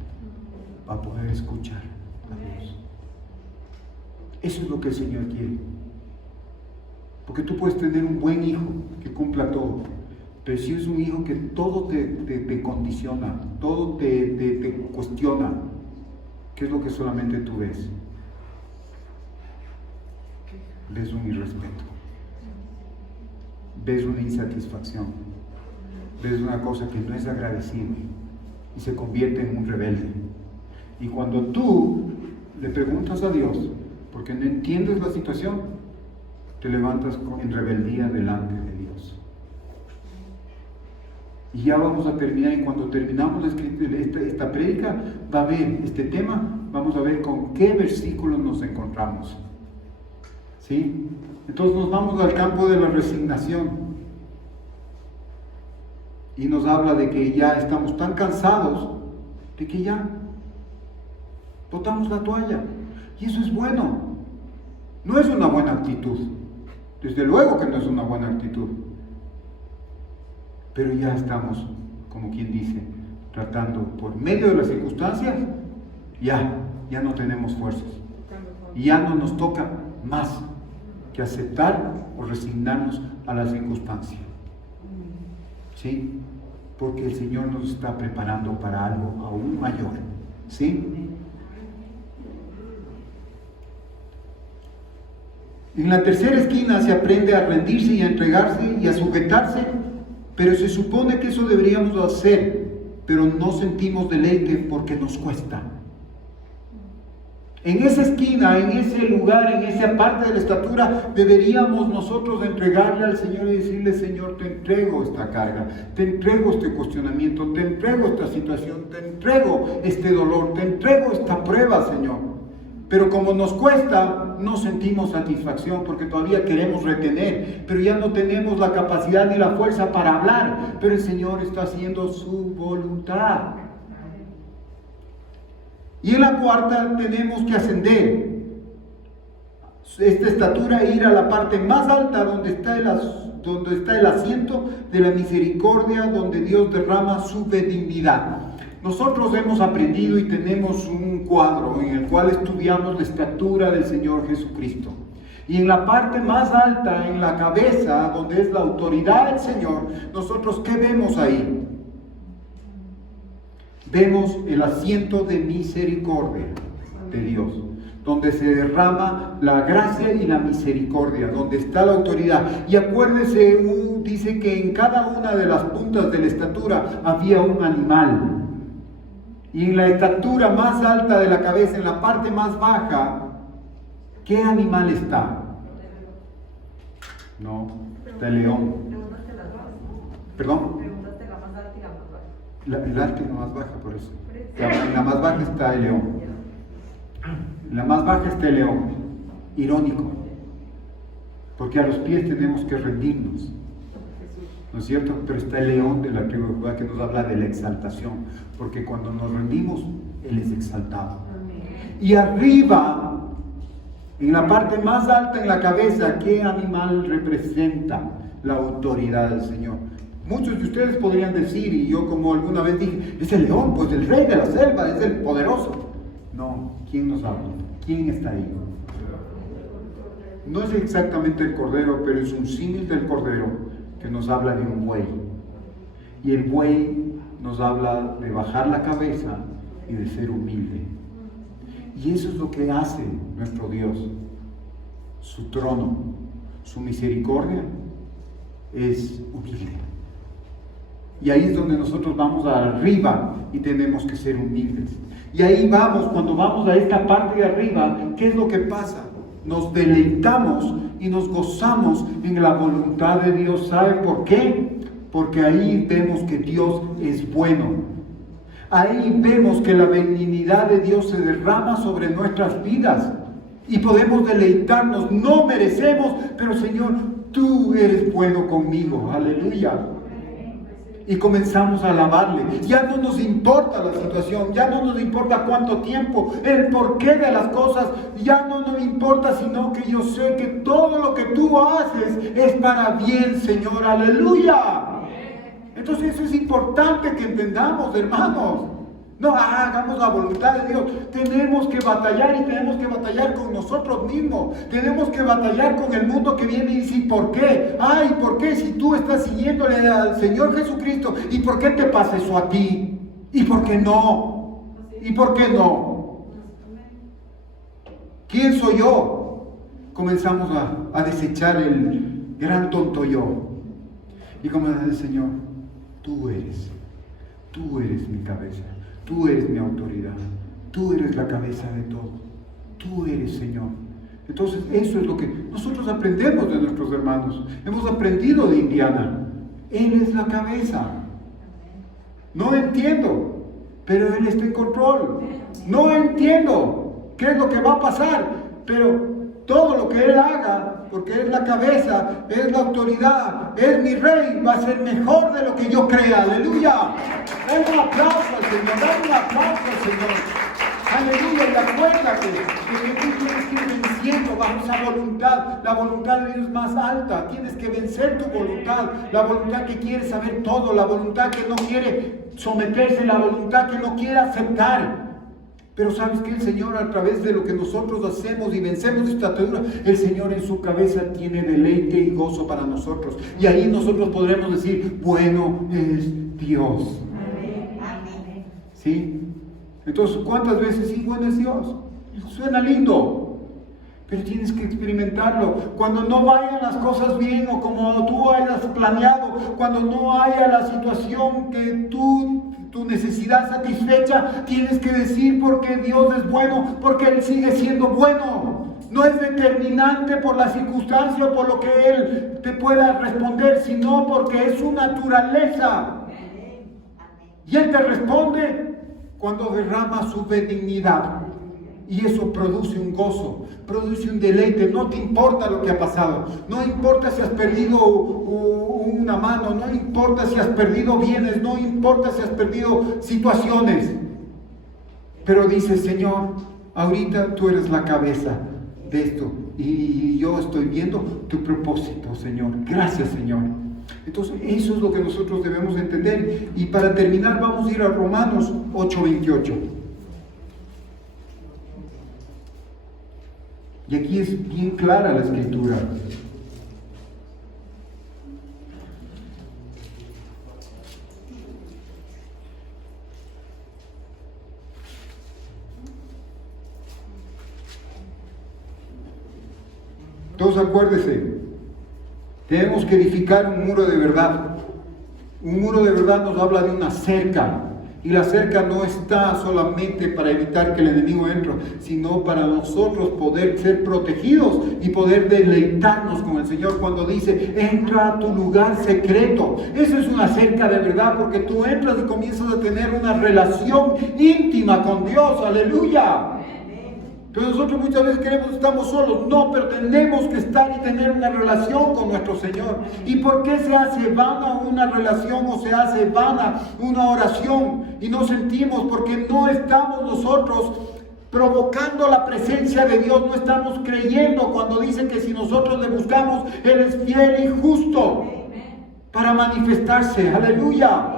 para poder escuchar a Dios. Eso es lo que el Señor quiere, porque tú puedes tener un buen hijo que cumpla todo, pero si es un hijo que todo te condiciona, todo te cuestiona, ¿qué es lo que solamente tú ves? Ves un irrespeto, ves una insatisfacción, ves una cosa que no es agradecible y se convierte en un rebelde. Y cuando tú le preguntas a Dios, porque no entiendes la situación, te levantas en rebeldía delante de Dios. Y ya vamos a terminar, y cuando terminamos esta prédica, va a ver este tema, vamos a ver con qué versículos nos encontramos. ¿Sí? Entonces nos vamos al campo de la resignación. Y nos habla de que ya estamos tan cansados de que ya botamos la toalla. Y eso es bueno. No es una buena actitud. Desde luego que no es una buena actitud. Pero ya estamos, como quien dice, tratando por medio de las circunstancias, ya no tenemos fuerzas. Y ya no nos toca más que aceptar o resignarnos a la circunstancia. ¿Sí? Porque el Señor nos está preparando para algo aún mayor. ¿Sí? En la tercera esquina se aprende a rendirse y a entregarse y a sujetarse, pero se supone que eso deberíamos hacer, pero no sentimos deleite porque nos cuesta. En esa esquina, en ese lugar, en esa parte de la estatura, deberíamos nosotros entregarle al Señor y decirle: Señor, te entrego esta carga, te entrego este cuestionamiento, te entrego esta situación, te entrego este dolor, te entrego esta prueba, Señor. Pero como nos cuesta, no sentimos satisfacción porque todavía queremos retener, pero ya no tenemos la capacidad ni la fuerza para hablar, pero el Señor está haciendo su voluntad. Y en la cuarta tenemos que ascender esta estatura e ir a la parte más alta donde está el asiento de la misericordia, donde Dios derrama su benignidad. Nosotros hemos aprendido y tenemos un cuadro en el cual estudiamos la estatura del Señor Jesucristo. Y en la parte más alta, en la cabeza, donde es la autoridad del Señor, nosotros ¿qué vemos ahí? Vemos el asiento de misericordia de Dios, donde se derrama la gracia y la misericordia, donde está la autoridad. Y acuérdese, dice que en cada una de las puntas de la estatura había un animal. Y en la estatura más alta de la cabeza, en la parte más baja, ¿qué animal está? No, está el león. ¿Perdón? El alta y la más baja, por eso. En la más baja está el león. En la más baja está el león. Irónico. Porque a los pies tenemos que rendirnos. ¿No es cierto? Pero está el león de la tribu de Judá que nos habla de la exaltación. Porque cuando nos rendimos, Él es exaltado. Y arriba, en la parte más alta, en la cabeza, ¿qué animal representa la autoridad del Señor? Muchos de ustedes podrían decir, y yo como alguna vez dije, es el león, pues el rey de la selva, es el poderoso. No, ¿quién nos habla? ¿Quién está ahí? No es exactamente el cordero, pero es un símil del cordero que nos habla de un buey. Y el buey nos habla de bajar la cabeza y de ser humilde. Y eso es lo que hace nuestro Dios. Su trono, su misericordia es humilde. Y ahí es donde nosotros vamos arriba y tenemos que ser humildes. Y ahí vamos, cuando vamos a esta parte de arriba, ¿qué es lo que pasa? Nos deleitamos y nos gozamos en la voluntad de Dios. ¿Sabe por qué? Porque ahí vemos que Dios es bueno. Ahí vemos que la benignidad de Dios se derrama sobre nuestras vidas. Y podemos deleitarnos. No merecemos, pero Señor, Tú eres bueno conmigo. Aleluya. Y comenzamos a alabarle. Ya no nos importa la situación, ya no nos importa cuánto tiempo, el porqué de las cosas, ya no nos importa, sino que yo sé que todo lo que tú haces es para bien, Señor. Aleluya. Entonces eso es importante que entendamos, hermanos. No hagamos la voluntad de Dios. Tenemos que batallar y tenemos que batallar con nosotros mismos. Tenemos que batallar con el mundo que viene y dice, ¿por qué? Ay, ¿por qué si tú estás siguiéndole al Señor Jesucristo? ¿Y por qué te pasa eso a ti? ¿Y por qué no? ¿Y por qué no? ¿Quién soy yo? Comenzamos a desechar el gran tonto yo. Y comenzamos a decir, Señor, tú eres mi cabeza. Tú eres mi autoridad, tú eres la cabeza de todo, tú eres, Señor. Entonces eso es lo que nosotros aprendemos de nuestros hermanos, hemos aprendido de Indiana. Él es la cabeza. No entiendo, pero Él está en control. No entiendo qué es lo que va a pasar, pero todo lo que Él haga, porque es la cabeza, es la autoridad, es mi rey, va a ser mejor de lo que yo crea. Aleluya. Dale un aplauso al Señor, dale un aplauso al Señor. Aleluya. Y acuérdate que tú tienes que ir venciendo bajo esa voluntad. La voluntad de Dios es más alta. Tienes que vencer tu voluntad. La voluntad que quiere saber todo, la voluntad que no quiere someterse, la voluntad que no quiere aceptar. Pero sabes que el Señor, a través de lo que nosotros hacemos y vencemos esta atadura, el Señor en su cabeza tiene deleite y gozo para nosotros. Y ahí nosotros podremos decir, bueno es Dios. Amén. ¿Sí? Entonces, ¿cuántas veces sí, bueno es Dios? Suena lindo. Pero tienes que experimentarlo. Cuando no vayan las cosas bien o como tú hayas planeado, cuando no haya la situación que tu necesidad satisfecha, tienes que decir porque Dios es bueno, porque Él sigue siendo bueno. No es determinante por la circunstancia o por lo que Él te pueda responder, sino porque es su naturaleza. Y Él te responde cuando derrama su benignidad. Y eso produce un gozo, produce un deleite. No te importa lo que ha pasado, no importa si has perdido una mano, no importa si has perdido bienes, no importa si has perdido situaciones. Pero dice, Señor, ahorita tú eres la cabeza de esto y yo estoy viendo tu propósito, Señor. Gracias, Señor. Entonces eso es lo que nosotros debemos entender. Y para terminar vamos a ir a Romanos 8:28. Y aquí es bien clara la escritura. Entonces acuérdese, tenemos que edificar un muro de verdad. Un muro de verdad nos habla de una cerca. Y la cerca no está solamente para evitar que el enemigo entre, sino para nosotros poder ser protegidos y poder deleitarnos con el Señor cuando dice, entra a tu lugar secreto. Eso es una cerca de verdad, porque tú entras y comienzas a tener una relación íntima con Dios. Aleluya. Pero nosotros muchas veces queremos que estamos solos. No, pero tenemos que estar y tener una relación con nuestro Señor. ¿Y por qué se hace vana una relación o se hace vana una oración? Y no sentimos porque no estamos nosotros provocando la presencia de Dios. No estamos creyendo cuando dice que si nosotros le buscamos, Él es fiel y justo para manifestarse. Aleluya.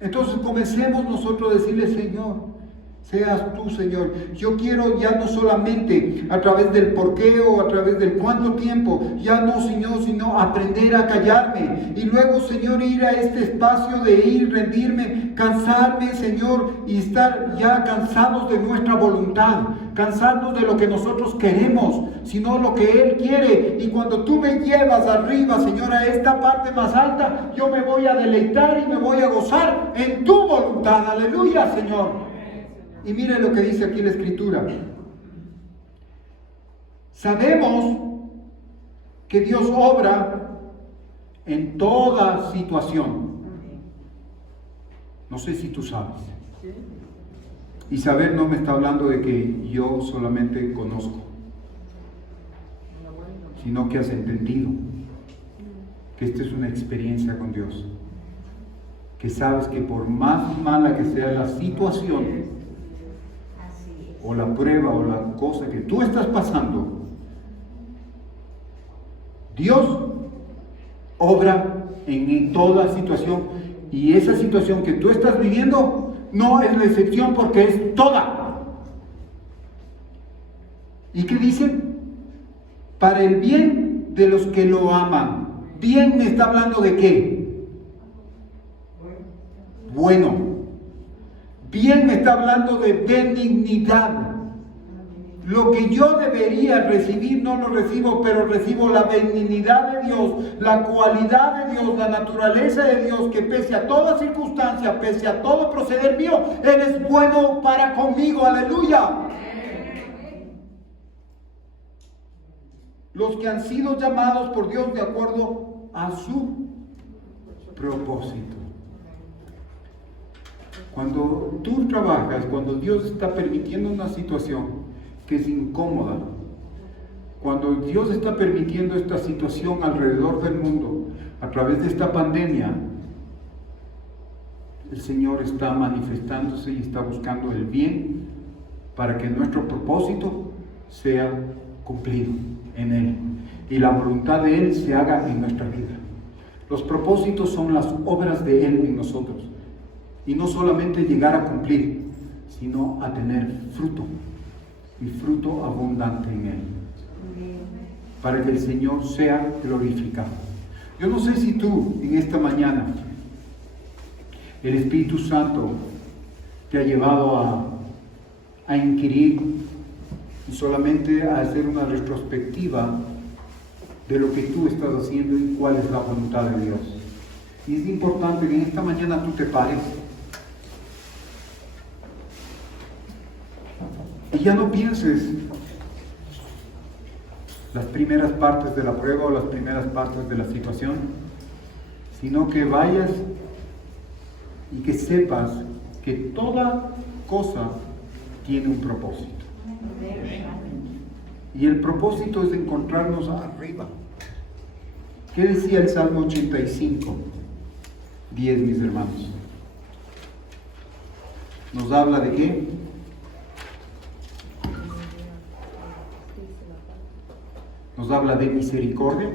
Entonces comencemos nosotros a decirle, Señor, seas tú, Señor. Yo quiero ya no solamente a través del porqué o a través del cuánto tiempo, ya no, Señor, sino aprender a callarme. Y luego, Señor, ir a este espacio de ir, rendirme, cansarme, Señor, y estar ya cansados de nuestra voluntad, cansarnos de lo que nosotros queremos, sino lo que Él quiere. Y cuando tú me llevas arriba, Señor, a esta parte más alta, yo me voy a deleitar y me voy a gozar en tu voluntad. Aleluya, Señor. Y mire lo que dice aquí la Escritura. Sabemos que Dios obra en toda situación. No sé si tú sabes. Y saber no me está hablando de que yo solamente conozco, sino que has entendido que esta es una experiencia con Dios. que sabes que por más mala que sea la situación, Así es. o la prueba, o la cosa que tú estás pasando, Dios obra en toda situación, y esa situación que tú estás viviendo no es la excepción, porque es toda. ¿Y qué dice? Para el bien de los que lo aman. Bien me está hablando de qué? Bueno. Bien me está hablando de benignidad. Lo que yo debería recibir no lo recibo, pero recibo la benignidad de Dios, la cualidad de Dios, la naturaleza de Dios, que pese a toda circunstancia, pese a todo proceder mío, Él es bueno para conmigo. Aleluya. Los que han sido llamados por Dios de acuerdo a su propósito. Cuando tú trabajas, cuando Dios está permitiendo una situación que es incómoda, cuando Dios está permitiendo esta situación alrededor del mundo, a través de esta pandemia, el Señor está manifestándose y está buscando el bien para que nuestro propósito sea cumplido en Él y la voluntad de Él se haga en nuestra vida. Los propósitos son las obras de Él en nosotros, y no solamente llegar a cumplir, sino a tener fruto, y fruto abundante en Él, para que el Señor sea glorificado. Yo no sé si tú en esta mañana el Espíritu Santo te ha llevado a inquirir y solamente a hacer una retrospectiva de lo que tú estás haciendo y cuál es la voluntad de Dios. Y es importante que en esta mañana tú te pares y ya no pienses las primeras partes de la prueba o las primeras partes de la situación, sino que vayas y que sepas que toda cosa tiene un propósito. Y el propósito es encontrarnos arriba. ¿Qué decía el Salmo 85, 10, mis hermanos? ¿Nos habla de qué? Nos habla de misericordia,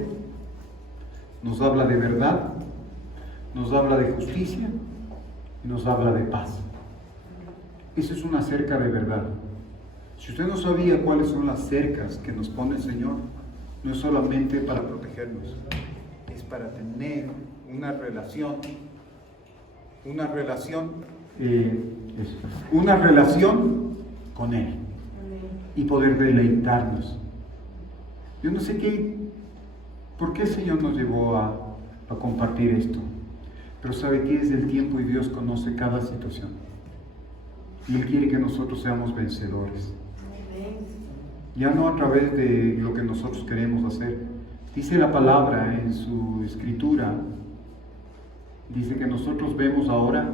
nos habla de verdad, nos habla de justicia y nos habla de paz. Eso es una cerca de verdad. Si usted no sabía cuáles son las cercas que nos pone el Señor, no es solamente para protegernos, es para tener una relación con Él y poder deleitarnos. Yo no sé por qué el Señor nos llevó a compartir esto, pero sabe que es el tiempo y Dios conoce cada situación. Y Él quiere que nosotros seamos vencedores. Ya no a través de lo que nosotros queremos hacer. Dice la palabra en su escritura, dice que nosotros vemos ahora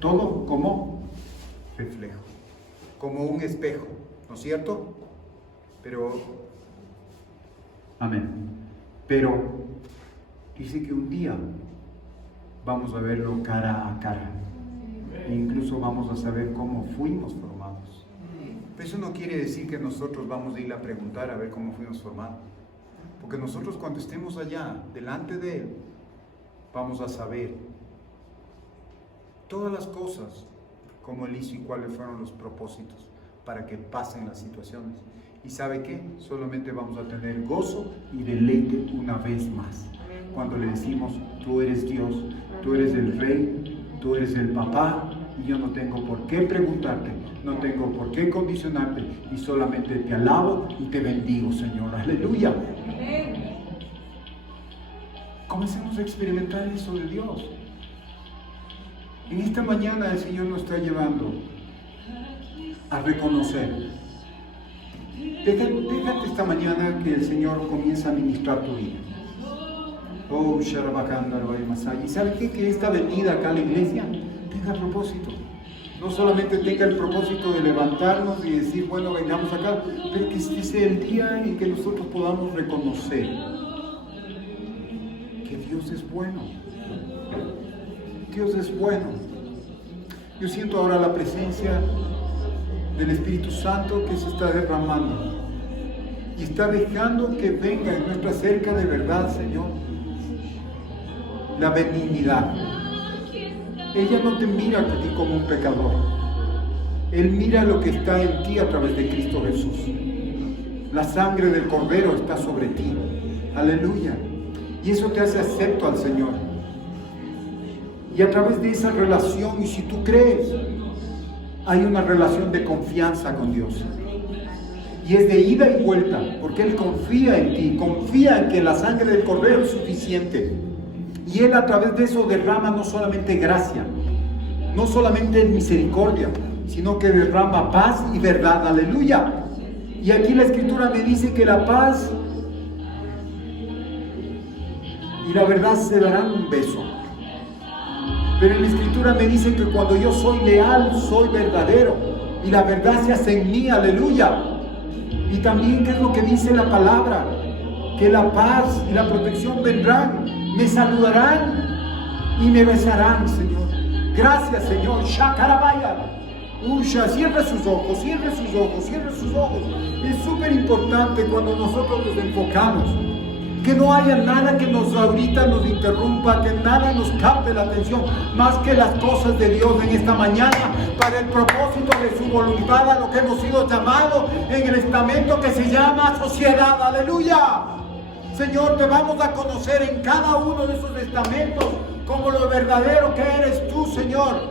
todo como reflejo, como un espejo, ¿no es cierto? Amén. Pero dice que un día vamos a verlo cara a cara. E incluso vamos a saber cómo fuimos formados. Pero eso no quiere decir que nosotros vamos a ir a preguntar a ver cómo fuimos formados. Porque nosotros cuando estemos allá, delante de Él, vamos a saber todas las cosas, cómo Él hizo y cuáles fueron los propósitos para que pasen las situaciones. ¿Y sabe qué? Solamente vamos a tener gozo y deleite una vez más. Cuando le decimos, tú eres Dios, tú eres el Rey, tú eres el Papá, y yo no tengo por qué preguntarte, no tengo por qué condicionarte, y solamente te alabo y te bendigo, Señor. Aleluya. Comencemos a experimentar eso de Dios. En esta mañana el Señor nos está llevando a reconocer. Déjate esta mañana que el Señor comienza a ministrar tu vida. Oh, ¿y sabe qué? Que esta venida acá a la iglesia tenga propósito. No solamente tenga el propósito de levantarnos y decir, bueno, vengamos acá, pero que este sea el día en que nosotros podamos reconocer que Dios es bueno, Dios es bueno. Yo siento ahora la presencia del Espíritu Santo que se está derramando y está dejando que venga en nuestra cerca de verdad, Señor, la benignidad. Ella no te mira a ti como un pecador. Él mira lo que está en ti a través de Cristo Jesús. La sangre del Cordero está sobre ti. Aleluya. Y eso te hace acepto al Señor. Y a través de esa relación, y si tú crees, hay una relación de confianza con Dios. Y es de ida y vuelta, porque Él confía en ti, confía en que la sangre del Cordero es suficiente. Y Él a través de eso derrama no solamente gracia, no solamente misericordia, sino que derrama paz y verdad. Aleluya. Y aquí la Escritura me dice que la paz y la verdad se darán un beso. Pero en la Escritura me dice que cuando yo soy leal, soy verdadero. Y la verdad se hace en mí, aleluya. Y también, ¿qué es lo que dice la palabra? Que la paz y la protección vendrán, me saludarán y me besarán, Señor. Gracias, Señor. Shakarabaya. Usha, cierre sus ojos, cierre sus ojos, cierre sus ojos. Es súper importante cuando nosotros nos enfocamos. Que no haya nada que ahorita nos interrumpa, que nada nos capte la atención, más que las cosas de Dios en esta mañana, para el propósito de su voluntad, a lo que hemos sido llamados en el estamento que se llama sociedad. Aleluya. Señor, te vamos a conocer en cada uno de esos estamentos como lo verdadero que eres tú, Señor.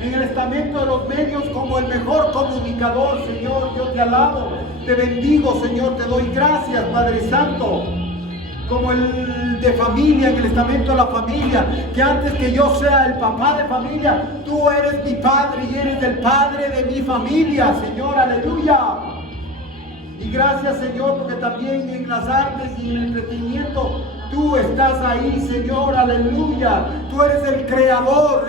En el estamento de los medios como el mejor comunicador, Señor. Yo te alabo, te bendigo, Señor, te doy gracias, Padre Santo. Como el de familia, en el estamento de la familia, que antes que yo sea el papá de familia, tú eres mi padre y eres el padre de mi familia, Señor, aleluya. Y gracias, Señor, porque también en las artes y en el entretenimiento tú estás ahí, Señor, aleluya. Tú eres el creador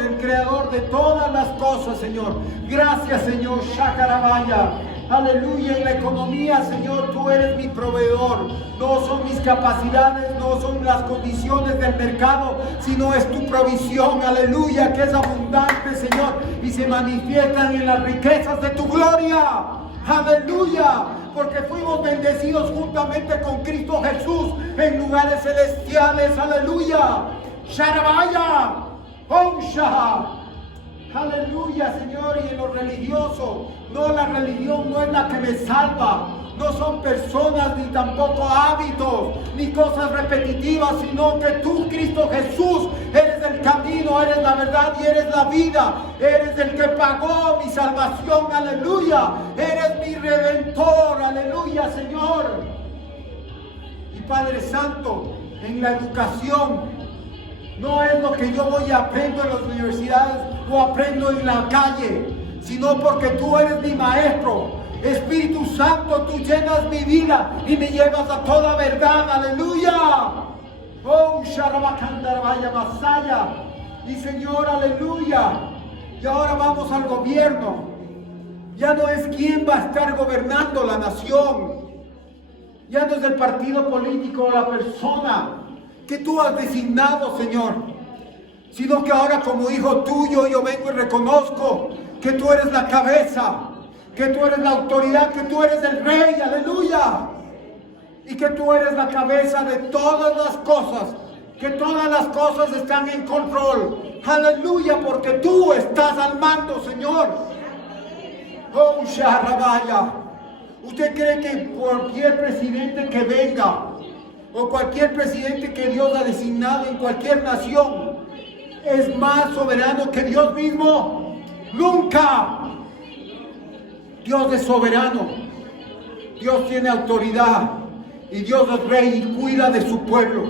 de todas las cosas, Señor. Gracias, Señor, Shakarabaya. Aleluya. En la economía, Señor, tú eres mi proveedor. No son mis capacidades, no son las condiciones del mercado, sino es tu provisión, aleluya, que es abundante, Señor, y se manifiestan en las riquezas de tu gloria. Aleluya, porque fuimos bendecidos juntamente con Cristo Jesús en lugares celestiales. Aleluya. Sharabaya. Onsha. Aleluya, Señor. Y en lo religioso, no, la religión no es la que me salva. No son personas, ni tampoco hábitos, ni cosas repetitivas, sino que tú, Cristo Jesús, eres el camino, eres la verdad y eres la vida. Eres el que pagó mi salvación, aleluya. Eres mi redentor, aleluya, Señor. Y Padre Santo, en la educación, no es lo que yo voy y aprendo en las universidades o aprendo en la calle, sino porque tú eres mi maestro. Espíritu Santo, tú llenas mi vida y me llevas a toda verdad, aleluya. Oh, Sharabakandarabaya Masaya. Y Señor, aleluya. Y ahora vamos al gobierno. Ya no es quién va a estar gobernando la nación. Ya no es el partido político o la persona que tú has designado, Señor, sino que ahora como hijo tuyo yo vengo y reconozco que tú eres la cabeza, que tú eres la autoridad, que tú eres el rey, aleluya, y que tú eres la cabeza de todas las cosas, que todas las cosas están en control, aleluya, porque tú estás al mando, Señor. Oh, Shahrabaya. ¿Usted cree que cualquier presidente que venga, o cualquier presidente que Dios ha designado en cualquier nación, es más soberano que Dios mismo? Nunca. Dios es soberano, Dios tiene autoridad y Dios es rey y cuida de su pueblo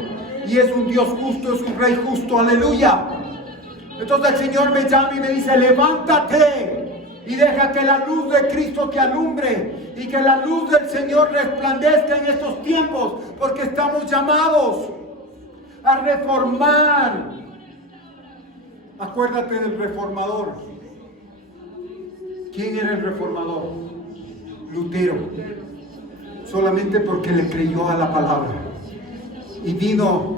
y es un Dios justo, es un rey justo, aleluya. Entonces el Señor me llama y me dice: levántate y deja que la luz de Cristo te alumbre y que la luz del Señor resplandezca en estos tiempos, porque estamos llamados a reformar. Acuérdate del reformador. ¿Quién era el reformador? Lutero. Solamente porque le creyó a la palabra y vino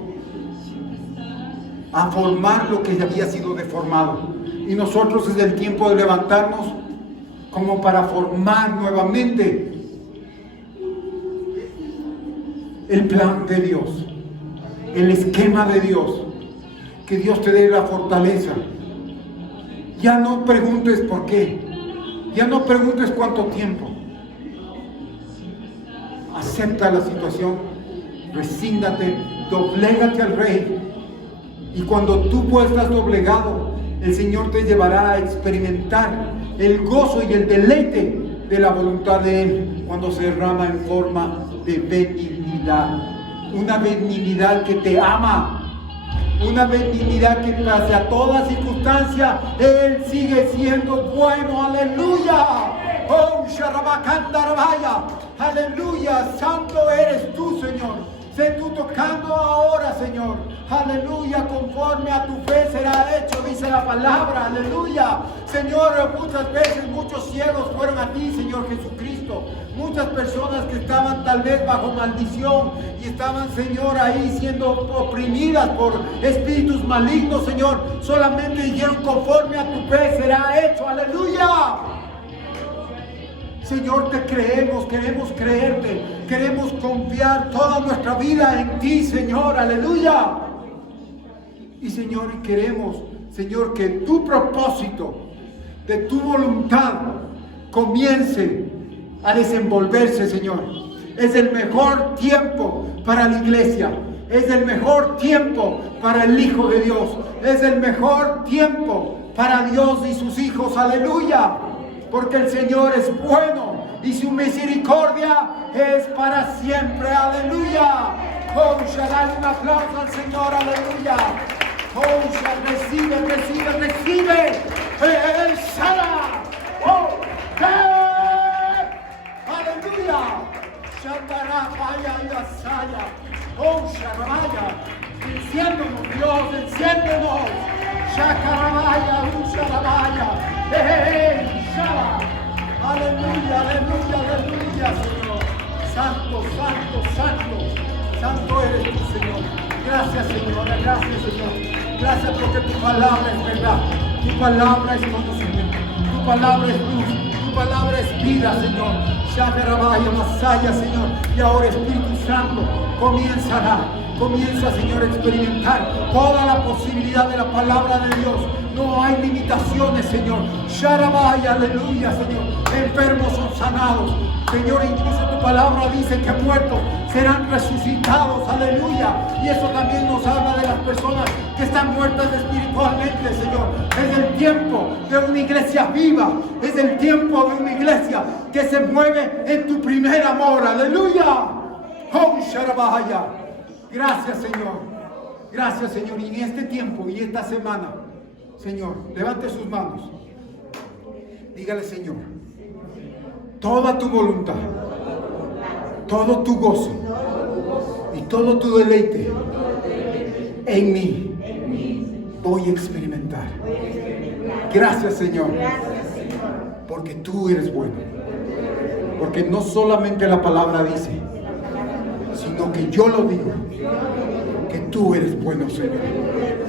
a formar lo que había sido deformado. Y nosotros es el tiempo de levantarnos como para formar nuevamente el plan de Dios, el esquema de Dios. Que Dios te dé la fortaleza. Ya no preguntes por qué, ya no preguntes cuánto tiempo. Acepta la situación, resígnate, doblégate al Rey. Y cuando tú estás doblegado, el Señor te llevará a experimentar el gozo y el deleite de la voluntad de Él cuando se derrama en forma de benignidad. Una benignidad que te ama. Una benignidad que pese a toda circunstancia, Él sigue siendo bueno. Aleluya. Oh, Sharabakandarabaya. Aleluya. Santo eres tú, Señor. Sé tú tocando ahora, Señor. Aleluya. Conforme a tu fe será hecho, dice la palabra. Aleluya. Señor, muchas veces muchos ciegos fueron a ti, Señor Jesucristo. Muchas personas que estaban tal vez bajo maldición y estaban, Señor, ahí siendo oprimidas por espíritus malignos, Señor. Solamente dijeron, conforme a tu fe será hecho. Aleluya. Señor, te creemos, queremos creerte, queremos confiar toda nuestra vida en ti, Señor, aleluya. Y Señor, queremos, Señor, que tu propósito de tu voluntad comience a desenvolverse, Señor. Es el mejor tiempo para la iglesia, es el mejor tiempo para el Hijo de Dios, es el mejor tiempo para Dios y sus hijos, aleluya. Porque el Señor es bueno y su misericordia es para siempre. Aleluya. Oh, dale un aplauso al Señor. Aleluya. Oh, recibe, recibe, recibe. Shala. Oh, aleluya. Shandara, vaya y asaya. Oh, Sharabaya. Enciéndonos, Dios, enciéndonos. Shakarabaya, Sharabaya. Aleluya, aleluya, aleluya, Señor. Santo, santo, santo. Santo eres tú, Señor. Gracias, Señor. Gracias, Señor. Gracias porque tu palabra es verdad. Tu palabra es conocimiento. Tu palabra es luz. Tu palabra es vida, Señor. Shakarabaya, Masaya, Señor. Y ahora, Espíritu Santo, comienza, Señor, a experimentar toda la posibilidad de la palabra de Dios. No hay limitaciones, Señor. Sharabaya, aleluya, Señor. Enfermos son sanados. Señor, incluso tu palabra dice que muertos serán resucitados, aleluya. Y eso también nos habla de las personas que están muertas espiritualmente, Señor. Es el tiempo de una iglesia viva. Es el tiempo de una iglesia que se mueve en tu primer amor, aleluya. Oh, Sharabaya. Gracias, Señor. Gracias, Señor. Y en este tiempo y esta semana, Señor, levante sus manos. Dígale, Señor, toda tu voluntad, todo tu gozo y todo tu deleite en mí voy a experimentar. Gracias, Señor, porque tú eres bueno. Porque no solamente la palabra dice, sino que yo lo digo, que tú eres bueno, Señor.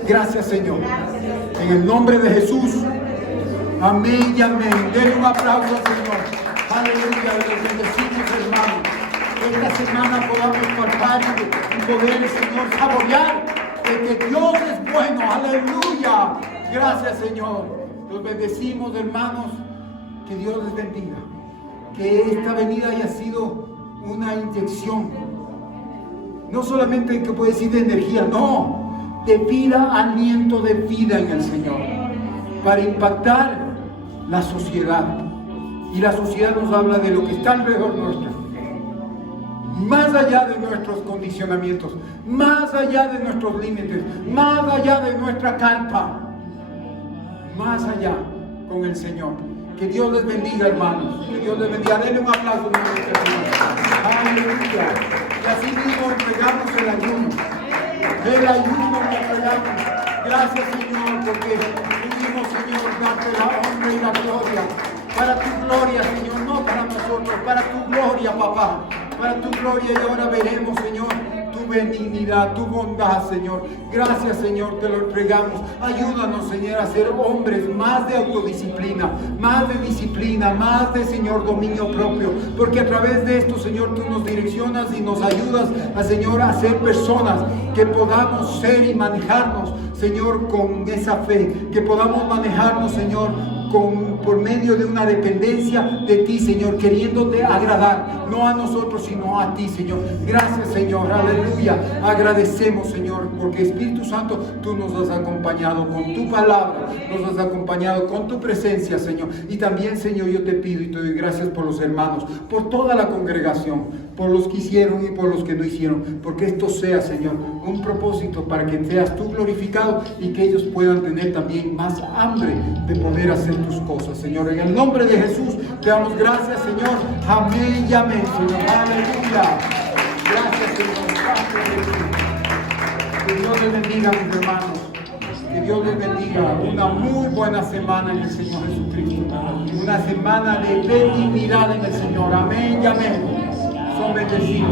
Gracias, Señor. En el nombre de Jesús. Amén y amén. Denle un aplauso al Señor. Aleluya. Les bendecimos, hermanos. Esta semana podamos palpar y poder, Señor, saborear de que Dios es bueno. Aleluya. Gracias, Señor. Los bendecimos, hermanos. Que Dios les bendiga. Que esta venida haya sido una inyección. No solamente que puede decir de energía, no. De vida, aliento de vida en el Señor. Para impactar la sociedad. Y la sociedad nos habla de lo que está alrededor nuestro. Más allá de nuestros condicionamientos, más allá de nuestros límites, más allá de nuestra carpa, más allá con el Señor. Que Dios les bendiga, hermanos. Que Dios les bendiga. Denle un aplauso. Aleluya. Y así mismo entregamos el ayuno. El ayuno que entregamos. Gracias, Señor, porque pudimos, Señor, darte la honra y la gloria. Para tu gloria, Señor, no para nosotros, para tu gloria, papá. Para tu gloria, y ahora veremos, Señor, tu benignidad, tu bondad, Señor. Gracias, Señor, te lo entregamos. Ayúdanos, Señor, a ser hombres más de autodisciplina, más de disciplina, más de, Señor, dominio propio. Porque a través de esto, Señor, tú nos direccionas y nos ayudas a, Señor, a ser personas que podamos ser y manejarnos, Señor, con esa fe. Que podamos manejarnos, Señor, por medio de una dependencia de ti, Señor, queriéndote agradar, no a nosotros, sino a ti, Señor. Gracias, Señor, aleluya. Agradecemos, Señor, porque Espíritu Santo, tú nos has acompañado con tu palabra, nos has acompañado con tu presencia, Señor. Y también, Señor, yo te pido y te doy gracias por los hermanos, por toda la congregación, por los que hicieron y por los que no hicieron, porque esto sea, Señor, un propósito para que seas tú glorificado y que ellos puedan tener también más hambre de poder hacer tus cosas, Señor. En el nombre de Jesús te damos gracias, Señor. Amén y amén, Señor. Aleluya. Gracias, Señor. Que Dios les bendiga, mis hermanos. Que Dios les bendiga. Una muy buena semana en el Señor Jesucristo. Una semana de benignidad en el Señor. Amén y amén. Son bendecidos.